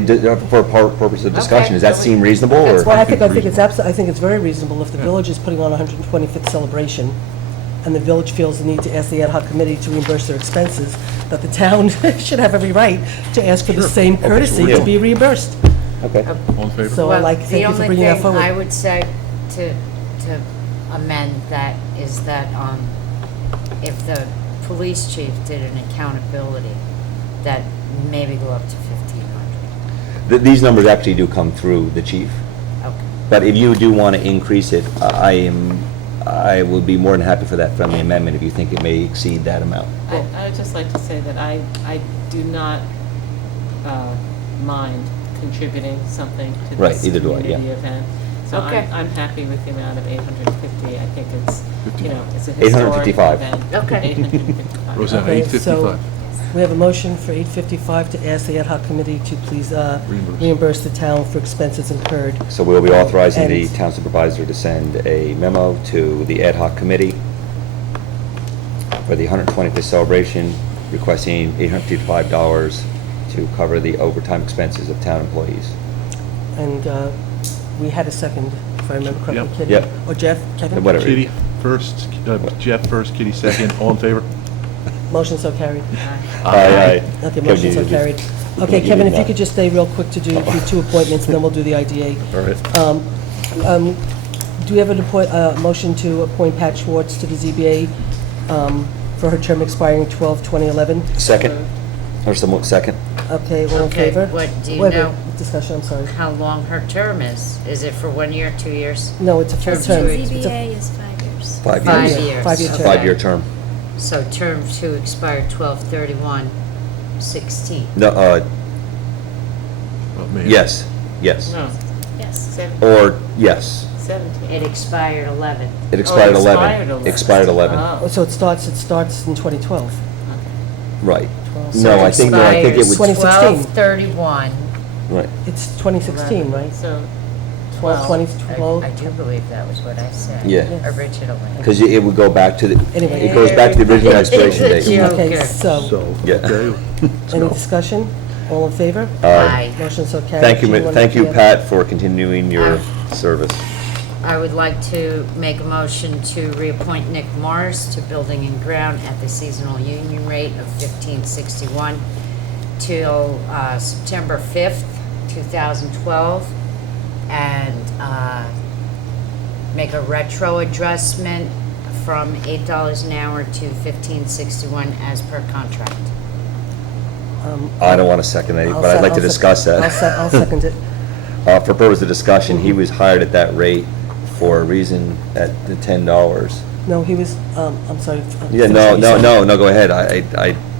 for purpose of discussion, Okay. does that seem reasonable, or? Well, I think reasonable. I think it's very reasonable if the village is putting on a 125th celebration, and the village feels the need to ask the ad hoc committee to reimburse their expenses, that the town should have every right to ask for the same so courtesy we're to be reimbursed. Okay. All in favor? So I like, thank you for bringing that The only thing I forward. would say to amend that is that, if the police chief did an accountability, that maybe go up to 1,500. These numbers actually do come through the chief. Okay. But if you do want to increase it, I would be more than happy for that friendly amendment if you think it may exceed that amount. I would just like to say that I do not mind contributing something to Right, this either do I, yeah. community event. So Okay. I'm happy with the amount of 850. I think it's, it's a historic 855. event. Okay. 855. Roseanne, Okay, 855. We have a motion for 855 to ask the ad hoc committee to please reimburse the town for expenses incurred. So we'll be authorizing the And- town supervisor to send a memo to the ad hoc committee for the 125th celebration, requesting $855 to cover the overtime expenses of town employees. And we had a second, if I remember correctly, Yep. Kitty? Yep. Or Jeff, Kevin? Whatever. Kitty first, Jeff first, Kitty second. All in favor? Motion so carried. Aye. Okay, Kevin, motion so you- carried. you Okay, did Kevin, if you not. could just stay real quick to do the 2 appointments, and then we'll do the IDA. All right. do we have a motion to appoint Pat Schwartz to the ZBA for her term expiring 12/2011? Second? Or someone, second? Okay, all in Okay, favor? what, do you Wait, know discussion, I'm sorry. how long her term is? Is it for 1 year, 2 years? No, it's a full Term term. to- It's a ZBA is 5 years. 5 5 years. years. 5-year term. 5-year term. So term to expire 12/31/16. No, Well, maybe. yes, yes. No, Yes. Or, yes. 17. It expired 11. It expired Oh, 11. Expired 11. Oh. So it starts in 2012. Right. So No, I think, no, I think it was, 2016. 12/31. right. It's 2016, right? So 12, 2012? I do believe that was what I said. Yeah. Originally. Because it would go back to the, Anyway. it goes back to the original expiration It's a date. joke. Okay, Okay. so, So, Yeah. okay. any discussion? All in favor? Aye. Motion so carried. Thank you, Jean, wanna thank you, add? Pat, for continuing your service. I would like to make a motion to reappoint Nick Morris to Building and Ground at the seasonal union rate of $15.61 till September 5th, 2012, and make a retro adjustment from $8 an hour to $15.61 as per contract. I don't want to second that, but I'd like to discuss that. I'll second it. For purpose of discussion, he was hired at that rate for a reason at the $10. No, he was, I'm sorry. Yeah, finish no, what you no, said. no, no, go ahead. I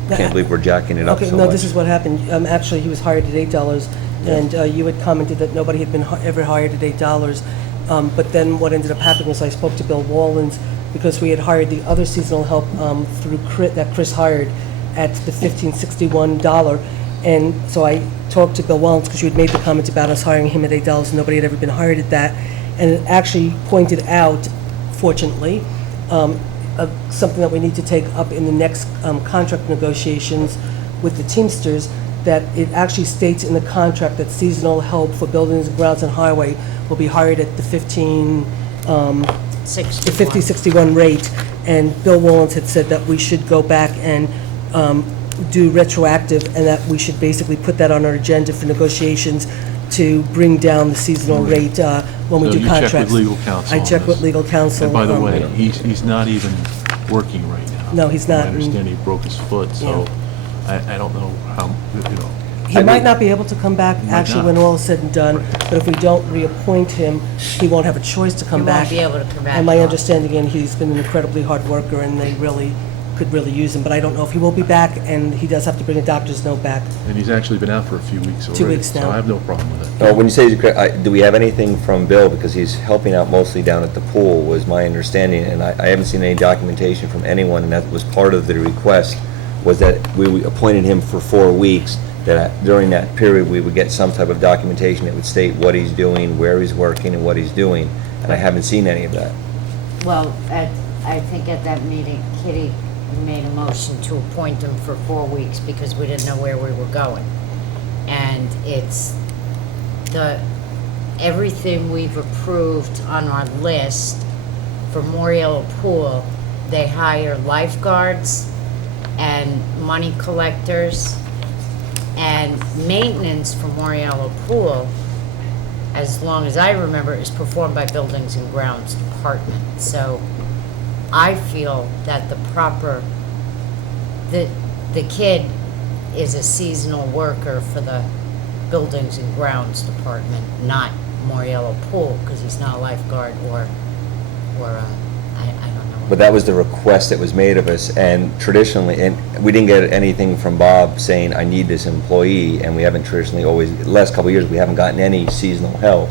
Yeah, can't believe we're jacking it up Okay, so no, much. this is what happened. Actually, he was hired at $8, and you had commented that nobody had been ever hired at $8. But then what ended up happening was I spoke to Bill Wallens, because we had hired the other seasonal help through that Chris hired at the $15.61. And so I talked to Bill Wallens, because you had made the comment about us hiring him at $8, and nobody had ever been hired at that. And it actually pointed out, fortunately, something that we need to take up in the next contract negotiations with the Teamsters, that it actually states in the contract that seasonal help for buildings and grounds and highway will be hired at the 50-61 rate. And Bill Wallens had said that we should go back and do retroactive, and that we should basically put that on our agenda for negotiations to bring down the seasonal rate when we So do you checked with contracts. legal counsel I on checked with this? legal counsel. And by the way, he's not even working right now. No, he's not. I understand he broke his foot, so I don't know how, you know. He might not be able to come back, Might actually, not. when all is said and done, but if we don't reappoint him, he won't have a choice to come He back. won't be able to come back. And my on. understanding, and he's been an incredibly hard worker, and they really could really use him, but I don't know if he will be back, and he does have to bring a doctor's note back. And he's actually been out for a few weeks already. 2 weeks now. So I have no problem with it. When you say, do we have anything from Bill, because he's helping out mostly down at the pool, was my understanding, and I haven't seen any documentation from anyone, and that was part of the request, was that we appointed him for 4 weeks, that during that period, we would get some type of documentation that would state what he's doing, where he's working, and what he's doing, and I haven't seen any of that. Well, I think at that meeting, Kitty made a motion to appoint him for 4 weeks because we didn't know where we were going. And it's everything we've approved on our list for Moriello Pool, they hire lifeguards and money collectors, and maintenance for Moriello Pool, as long as I remember, is performed by Buildings and Grounds Department. So I feel that the kid is a seasonal worker for the Buildings and Grounds Department, not Moriello Pool, because he's not a lifeguard or I don't know. But that was the request that was made of us, and traditionally, and we didn't get anything from Bob saying, I need this employee, and we haven't traditionally always, the last couple of years, we haven't gotten any seasonal help.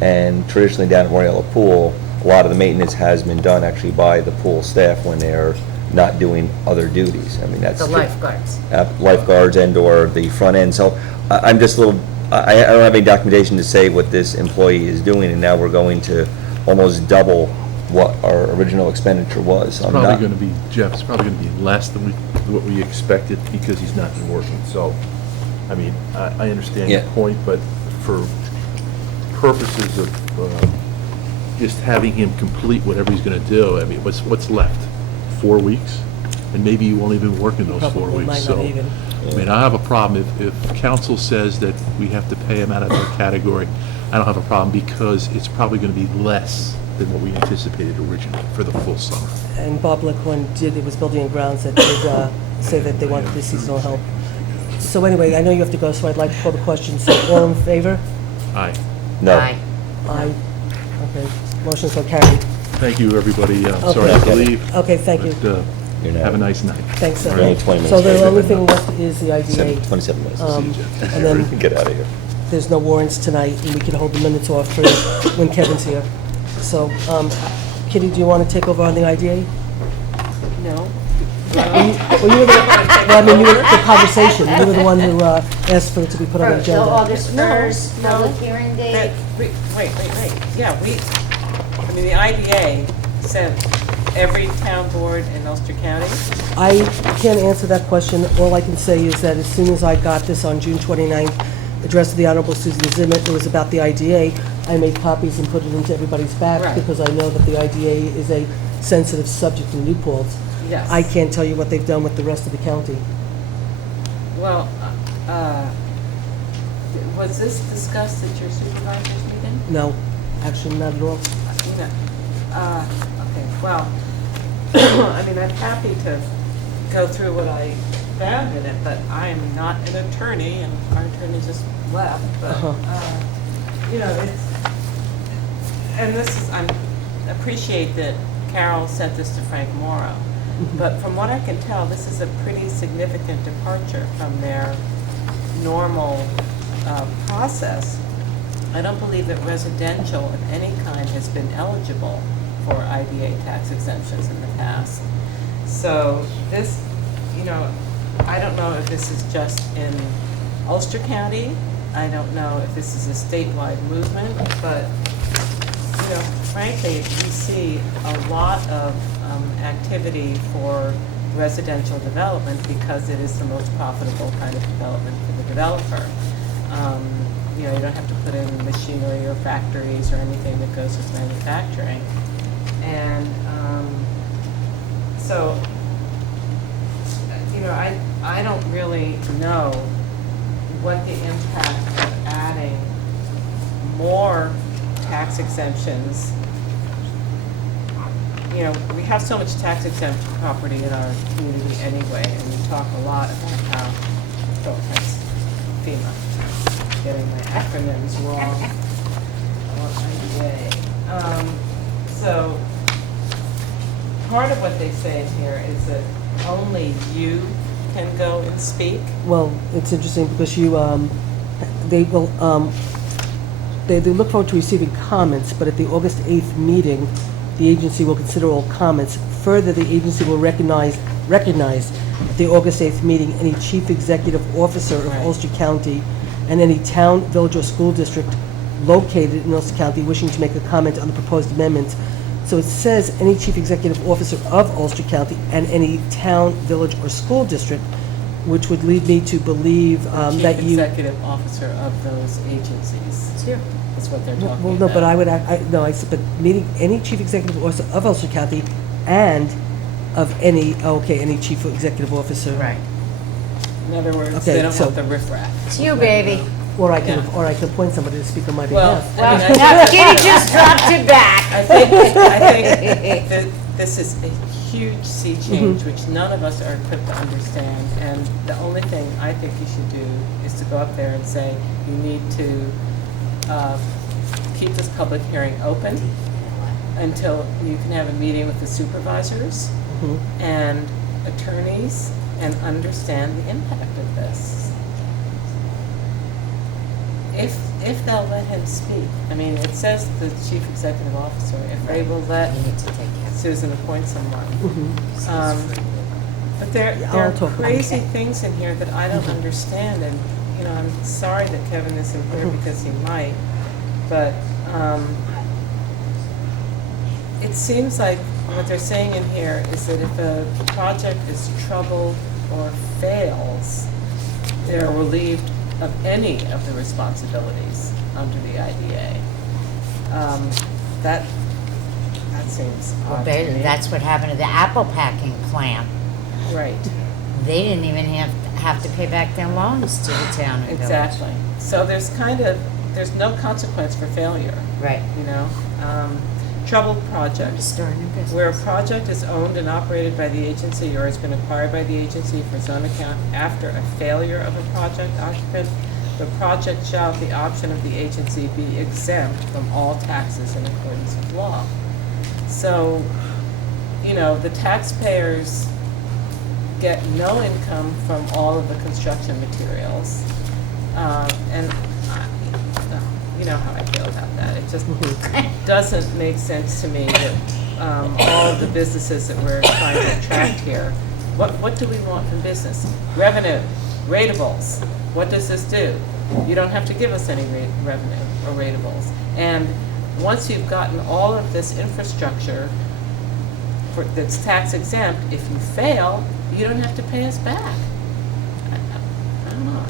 And traditionally down at Moriello Pool, a lot of the maintenance has been done actually by the pool staff when they're not doing other duties. I mean, that's. The lifeguards. Lifeguards and/or the front end. So I'm just a little, I don't have any documentation to say what this employee is doing, and now we're going to almost double what our original expenditure was. It's probably going to be, Jeff, it's probably going to be less than what we expected because he's not been working. So, I mean, I understand your point, but for purposes of just having him complete whatever he's going to do, I mean, what's left? 4 weeks? And maybe you won't even work in those 4 Probably weeks. might So, not even. I mean, I have a problem if council says that we have to pay him out of their category. I don't have a problem because it's probably going to be less than what we anticipated originally for the full summer. And Bob LeCoin did, it was Building and Grounds that did say that they wanted the seasonal help. So anyway, I know you have to go, so I'd like to call the question. So all in favor? Aye. No. Aye. Aye. Okay, motion so carried. Thank you, everybody. Sorry I Okay. have to leave. Okay, thank you. but, You're not- have a nice night. Thanks, sir. We're only 20 minutes So the late. only thing left is the IDA. 27 minutes. And then Get out of here. there's no warrants tonight, and we can hold the minutes off for when Kevin's here. So, Kitty, do you want to take over on the IDA? No? Well, you were you were the conversation. You were the one who asked for it to be put on the For agenda. August No, 1st, no. public hearing That- date. Wait. Yeah, I mean, the IDA said every town board in Ulster County. I can't answer that question. All I can say is that as soon as I got this on June 29th, addressed to the Honorable Susan Zimmett, it was about the IDA. I made copies and put it into everybody's back Right. because I know that the IDA is a sensitive subject in New Paltz. Yes. I can't tell you what they've done with the rest of the county. Well, was this discussed at your supervisors meeting? No, actually not at all. You know, okay, well, I mean, I'm happy to go through what I found in it, but I'm not an attorney, and our attorney just left, but, you know, and this is, I appreciate that Carol sent this to Frank Morrow, but from what I can tell, this is a pretty significant departure from their normal process. I don't believe that residential of any kind has been eligible for IDA tax exemptions in the past. So this, you know, I don't know if this is just in Ulster County. I don't know if this is a statewide movement, but, you know, frankly, we see a lot of activity for residential development because it is the most profitable kind of development for the developer. You know, you don't have to put in machinery or factories or anything that goes with manufacturing. And so, you know, I don't really know what the impact of adding more tax exemptions. You know, we have so much tax exempt property in our community anyway, and we talk a lot about how, oh, that's FEMA, getting my acronyms wrong. So, part of what they say in here is that only you can go and speak. Well, it's interesting because you, they will, they look forward to receiving comments, but at the August 8th meeting, the agency will consider all comments. Further, the agency will recognize at the August 8th meeting any chief executive officer of Right. Ulster County and any town, village, or school district located in Ulster County wishing to make a comment on the proposed amendments. So it says any chief executive officer of Ulster County and any town, village, or school district, which would lead me to believe that Chief you... executive officer of those agencies. It's you. That's what they're talking about. Well, no, but I would, I said, but meeting any chief executive officer of Ulster County and of any chief executive officer. Right. In other words, Okay, they don't so- want the riffraff. It's you, baby. Or I can, Yeah. or I can appoint somebody to speak on my Well, behalf. I mean, I Now, think Kitty just dropped it back. I think that this is a huge sea change, which none of us are equipped to understand. And the only thing I think you should do is to go up there and say, you need to keep this public hearing open until you can have a meeting with the supervisors Mhm. and attorneys and understand the impact of this. If they'll let him speak, I mean, it says the chief executive officer, if they will let You need to take care. Susan appoint someone. Mhm. But there Yeah, there I'll are talk about crazy it. things in here that I don't understand, and, you know, I'm sorry that Kevin isn't here because he might, but, it seems like what they're saying in here is that if a project is troubled or fails, they're relieved of any of the responsibilities under the IDA. That seems Well, odd to me. that's what happened to the apple packing plant. Right, They didn't even have to pay back their loans to the town and village. troubled projects. Starting a business. Where a project is owned and operated by the agency or has been acquired by the agency for its own account after a failure of a project occupant, the project shall, at the option of the agency, be exempt from all taxes in accordance with law. So, the taxpayers get no income from all of the construction materials. And you know how I feel about that. It just doesn't make sense to me that all of the businesses that we're trying to attract here, what do we want from business? Revenue, ratables. What does this do? You don't have to give us any revenue or ratables. And once you've gotten all of this infrastructure that's tax exempt, if you fail, you don't have to pay us back. I don't know.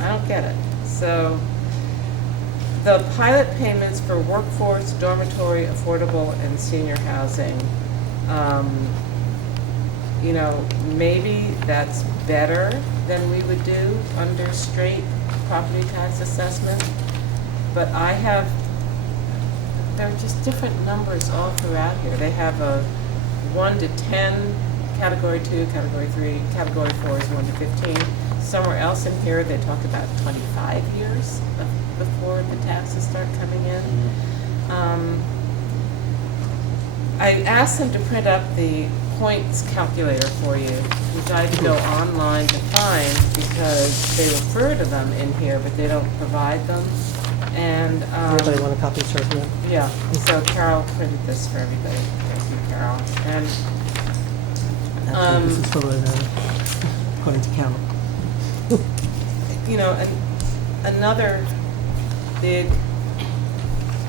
I don't get it. So the pilot payments for workforce, dormitory, affordable, and senior housing, maybe that's better than we would do under straight property tax assessment. But there are just different numbers all throughout here. They have a 1 to 10, category 2, category 3, category 4 is 1 to 15. Somewhere else in here, they talk about 25 years before the taxes start coming in. I asked them to print up the points calculator for you, which I had to go online to find because they refer to them in here, but they don't provide them. And Everybody want a copy, sir? yeah, so Carol printed this for everybody. Thank you, Carol. And This is for according to Carol. Another big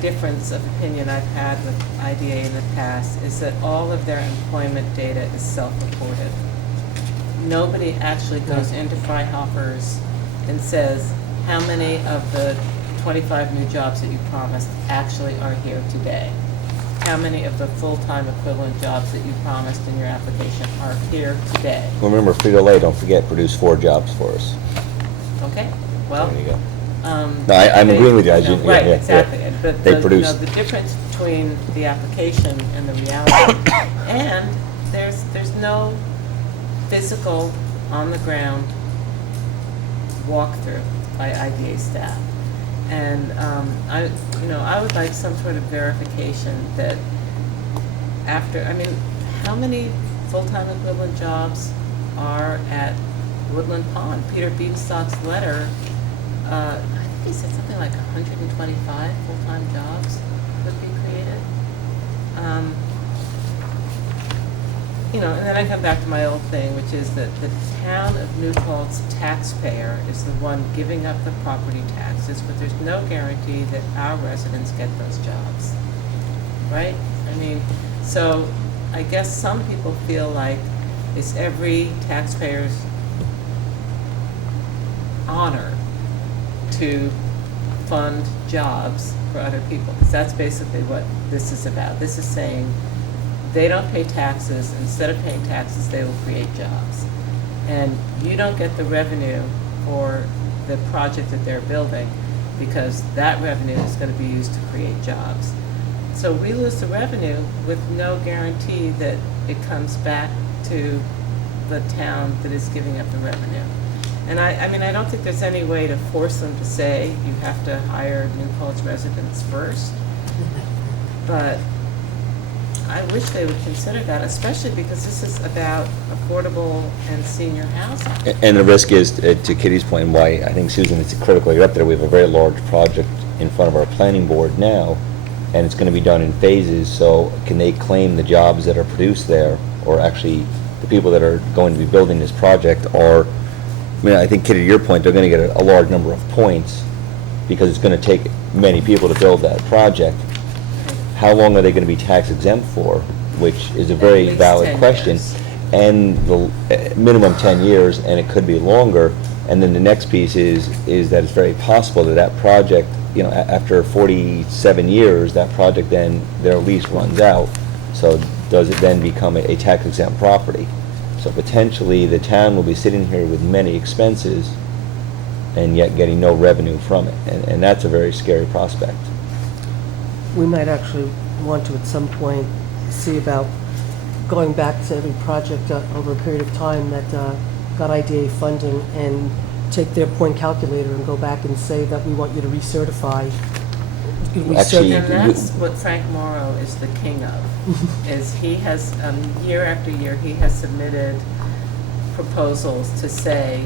difference of opinion I've had with IDA in the past is that all of their employment data is self-reported. Nobody actually goes into Freihoffer's and says, how many of the 25 new jobs that you promised actually are here today? How many of the full-time equivalent jobs that you promised in your application are here today? Remember, Frito-Lay, don't forget, produced 4 jobs for us. Okay, well. There you go. No, I'm agreeing with you. Right, exactly. But They produce. the difference between the application and the reality, and there's no physical, on-the-ground walkthrough by IDA staff. And I would like some sort of verification that how many full-time equivalent jobs are at Woodland Pond? Peter Beanstalk's letter, I think he said something like 125 full-time jobs would be created. And then I come back to my old thing, which is that the town of New Paltz taxpayer is the one giving up the property taxes, but there's no guarantee that our residents get those jobs, right? So I guess some people feel like it's every taxpayer's honor to fund jobs for other people, because that's basically what this is about. This is saying they don't pay taxes. Instead of paying taxes, they will create jobs. And you don't get the revenue for the project that they're building because that revenue is going to be used to create jobs. So we lose the revenue with no guarantee that it comes back to the town that is giving up the revenue. And I don't think there's any way to force them to say you have to hire New Paltz residents first. But I wish they would consider that, especially because this is about affordable and senior housing. And the risk is, to Kitty's point, and why I think, Susan, it's critical you're up there, we have a very large project in front of our planning board now, and it's going to be done in phases, so can they claim the jobs that are produced there, or actually the people that are going to be building this project are, I think, Kitty, to your point, they're going to get a large number of points because it's going to take many people to build that project. How long are they going to be tax exempt for, which is a very valid question. Years. And the minimum 10 years, and it could be longer. And then the next piece is that it's very possible that project, after 47 years, that project then, their lease runs out. So does it then become a tax exempt property? So potentially the town will be sitting here with many expenses and yet getting no revenue from it. And that's a very scary prospect. We might actually want to at some point see about going back to every project over a period of time that got IDA funding and take their point calculator and go back and say that we want you to recertify. Actually, And that's what Frank Morrow is the king of, is he has, year after year, he has submitted proposals to say,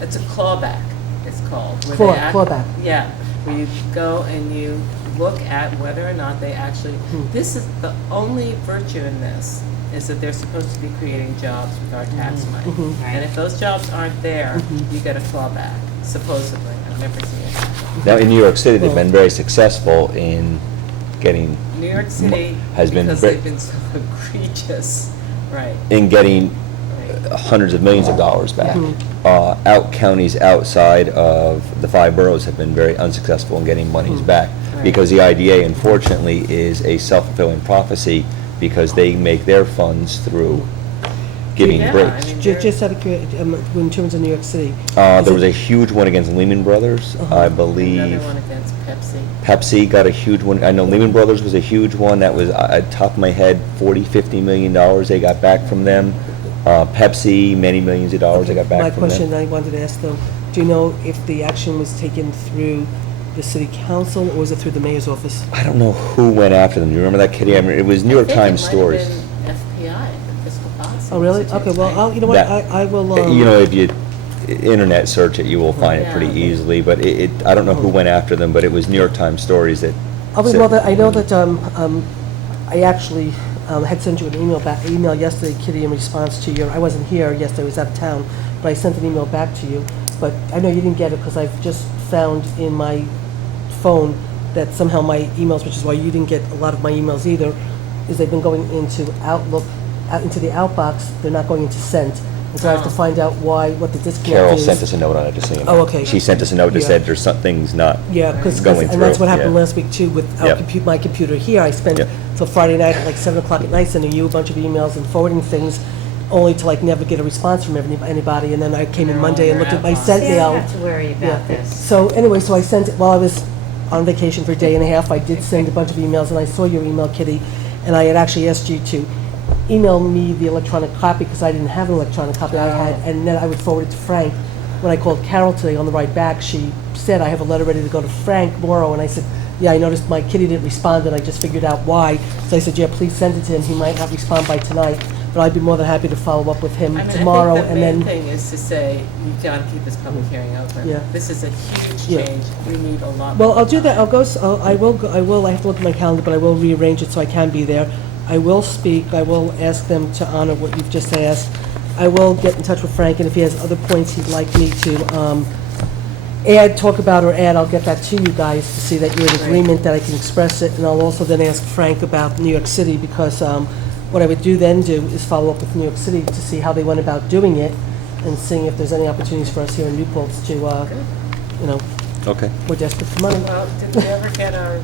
it's a clawback, it's called. where they Clawback. Yeah, where you go and you look at whether or not they actually, this is the only virtue in this, is that they're supposed to be creating jobs with our tax money. And if those jobs aren't there, you get a clawback, supposedly. I've never seen it happen. Now, in New York City, they've been very successful in getting. New York City, has been because very- they've been so egregious, right. In getting hundreds of millions of dollars back. Out counties outside of the 5 boroughs have been very unsuccessful in getting monies back, because the IDA, unfortunately, is a self-fulfilling prophecy, because they make their funds through giving Yeah, breaks. I mean, Just out of curiosity, in terms of New York City. There was a huge one against Lehman Brothers, I believe. Another one against Pepsi. Pepsi got a huge one. I know Lehman Brothers was a huge one. That was, at top of my head, $40-50 million they got back from them. Pepsi, many millions of dollars they got back My from them. question I wanted to ask though, do you know if the action was taken through the city council or was it through the mayor's office? I don't know who went after them. Do you remember that, Kitty? I mean, it was New York Times stories. I think it might have been FPI, the Fiscal Policy Oh, really? Institute, Okay, well, right? I'll, you know what, That- I will, You know, if you internet search it, you will find it pretty Yeah. easily, but I don't know who went after them, but it was New York Times stories that I was, said- well, I know that, I actually had sent you an email yesterday, Kitty, in response to your, I wasn't here yesterday, I was out of town, but I sent an email back to you, but I know you didn't get it because I've just found in my phone that somehow my emails, which is why you didn't get a lot of my emails either, is they've been going into Outlook, into the outbox, they're not going into Sent. And so I have to find out why, what the disconnect is. Carol sent us a note on it, just so you know. Oh, okay. She sent us a note that Yeah. said there's something's not Yeah, because, going through. and that's what happened yeah. last week too with our Yep. my computer here. I spent Yep. till Friday night at like 7 o'clock at night sending you a bunch of emails and forwarding things, only to like never get a response from anybody. And then I came in They're Monday all and in looked at my your outbox. sent See, I mail. don't have to worry about this. So anyway, so I sent it while I was on vacation for a day and a half. I did send a bunch of emails and I saw your email, Kitty, and I had actually asked you to email me the electronic copy because I didn't have an electronic copy. I had, and then I would forward it to Frank. When I called Carol today on the ride back, she said, I have a letter ready to go to Frank Morrow, and I said, yeah, I noticed my Kitty didn't respond, and I just figured out why. So I said, yeah, please send it to him. He might not respond by tonight, but I'd be more than happy to follow up with him I mean, tomorrow, I think and the main then. thing is to say, you've got to keep this public hearing open. Yeah. This is a huge Yeah. change. We need a lot Well, more I'll do that. time. I'll go, I will, I have to look at my calendar, but I will rearrange it so I can be there. I will speak, I will ask them to honor what you've just asked. I will get in touch with Frank, and if he has other points he'd like me to talk about or add, I'll get that to you guys to see that you're in agreement, that I can express it. And I'll also then ask Frank about New York City, because what I would do is follow up with New York City to see how they went about doing it, and seeing if there's any opportunities for us here in Newport to, you know, Okay. we're desperate for money. Well, did we ever get our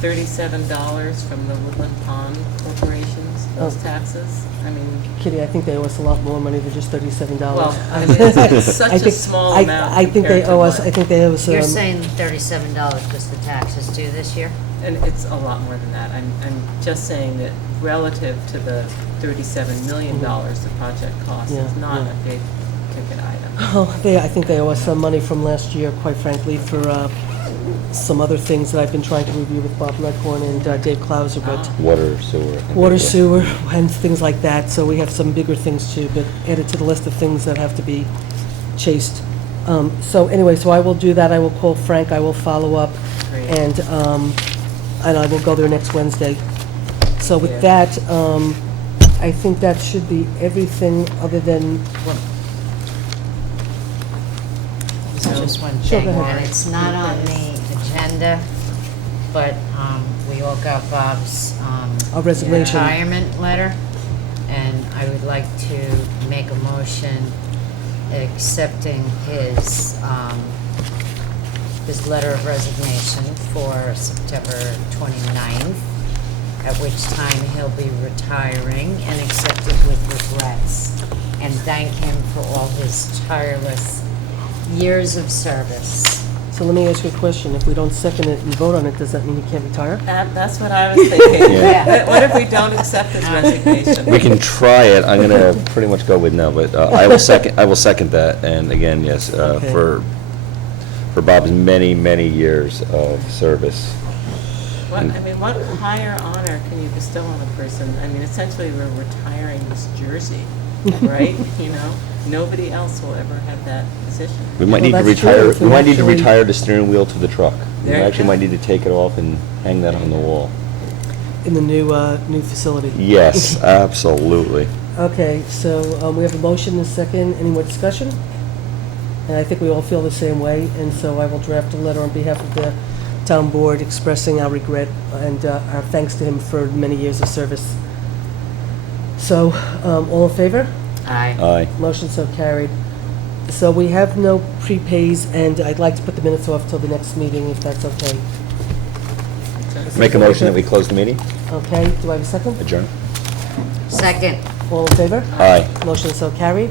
$37 from the Woodland Pond corporations, those Oh. taxes? I mean, Kitty, I think they owe us a lot more money than just $37. well, I mean, it's such I a think- small I- amount I think they compared to owe us, what- I think they owe us, You're saying $37 because the taxes due this year? And it's a lot more than that. I'm just saying that relative to the $37 million the project cost, Yeah, it's not yeah. a big ticket item. oh, I think they owe us some money from last year, quite frankly, for some other things that I've been trying to review with Bob Redcorn and Dave Clauser, but Water, sewer. I think, water, yeah. sewer, and things like that. So we have some bigger things too, but added to the list of things that have to be chased. So anyway, so I will do that. I will call Frank. I will follow up, Great. and I will go there next Wednesday. So with Yeah. that, I think that should be everything other than, Just one Sure, thing, go ahead. and it's not on the agenda, but we all got Bob's A resignation. retirement letter, and I would like to make a motion accepting his letter of resignation for September 29th, at which time he'll be retiring, and accept it with regrets, and thank him for all his tireless years of service. So let me ask you a question. If we don't second it and vote on it, does that mean you can't retire? That's what I was thinking. Yeah. What if we don't accept his resignation? We can try it. I'm gonna pretty much go with no, but I will second that. And again, yes, Okay. for Bob's many, many years of service. What, I mean, what higher honor can you bestow on a person? I mean, essentially, we're retiring this jersey, right? You know, nobody else will ever have that position. We might Well, need to that's true. retire, If we we might need to actually- retire the steering wheel to the truck. We There you actually go. might need to take it off and hang that on the wall. In the new facility? Yes, absolutely. Okay, so we have a motion and a second. Any more discussion? And I think we all feel the same way, and so I will draft a letter on behalf of the town board expressing our regret and our thanks to him for many years of service. So, all in favor? Aye. Aye. Motion so carried. So we have no prepays, and I'd like to put the minutes off till the next meeting, if that's okay. Make a motion that we close the meeting? Okay, do I have a second? Adjourn? Second. All in favor? Aye. Motion so carried.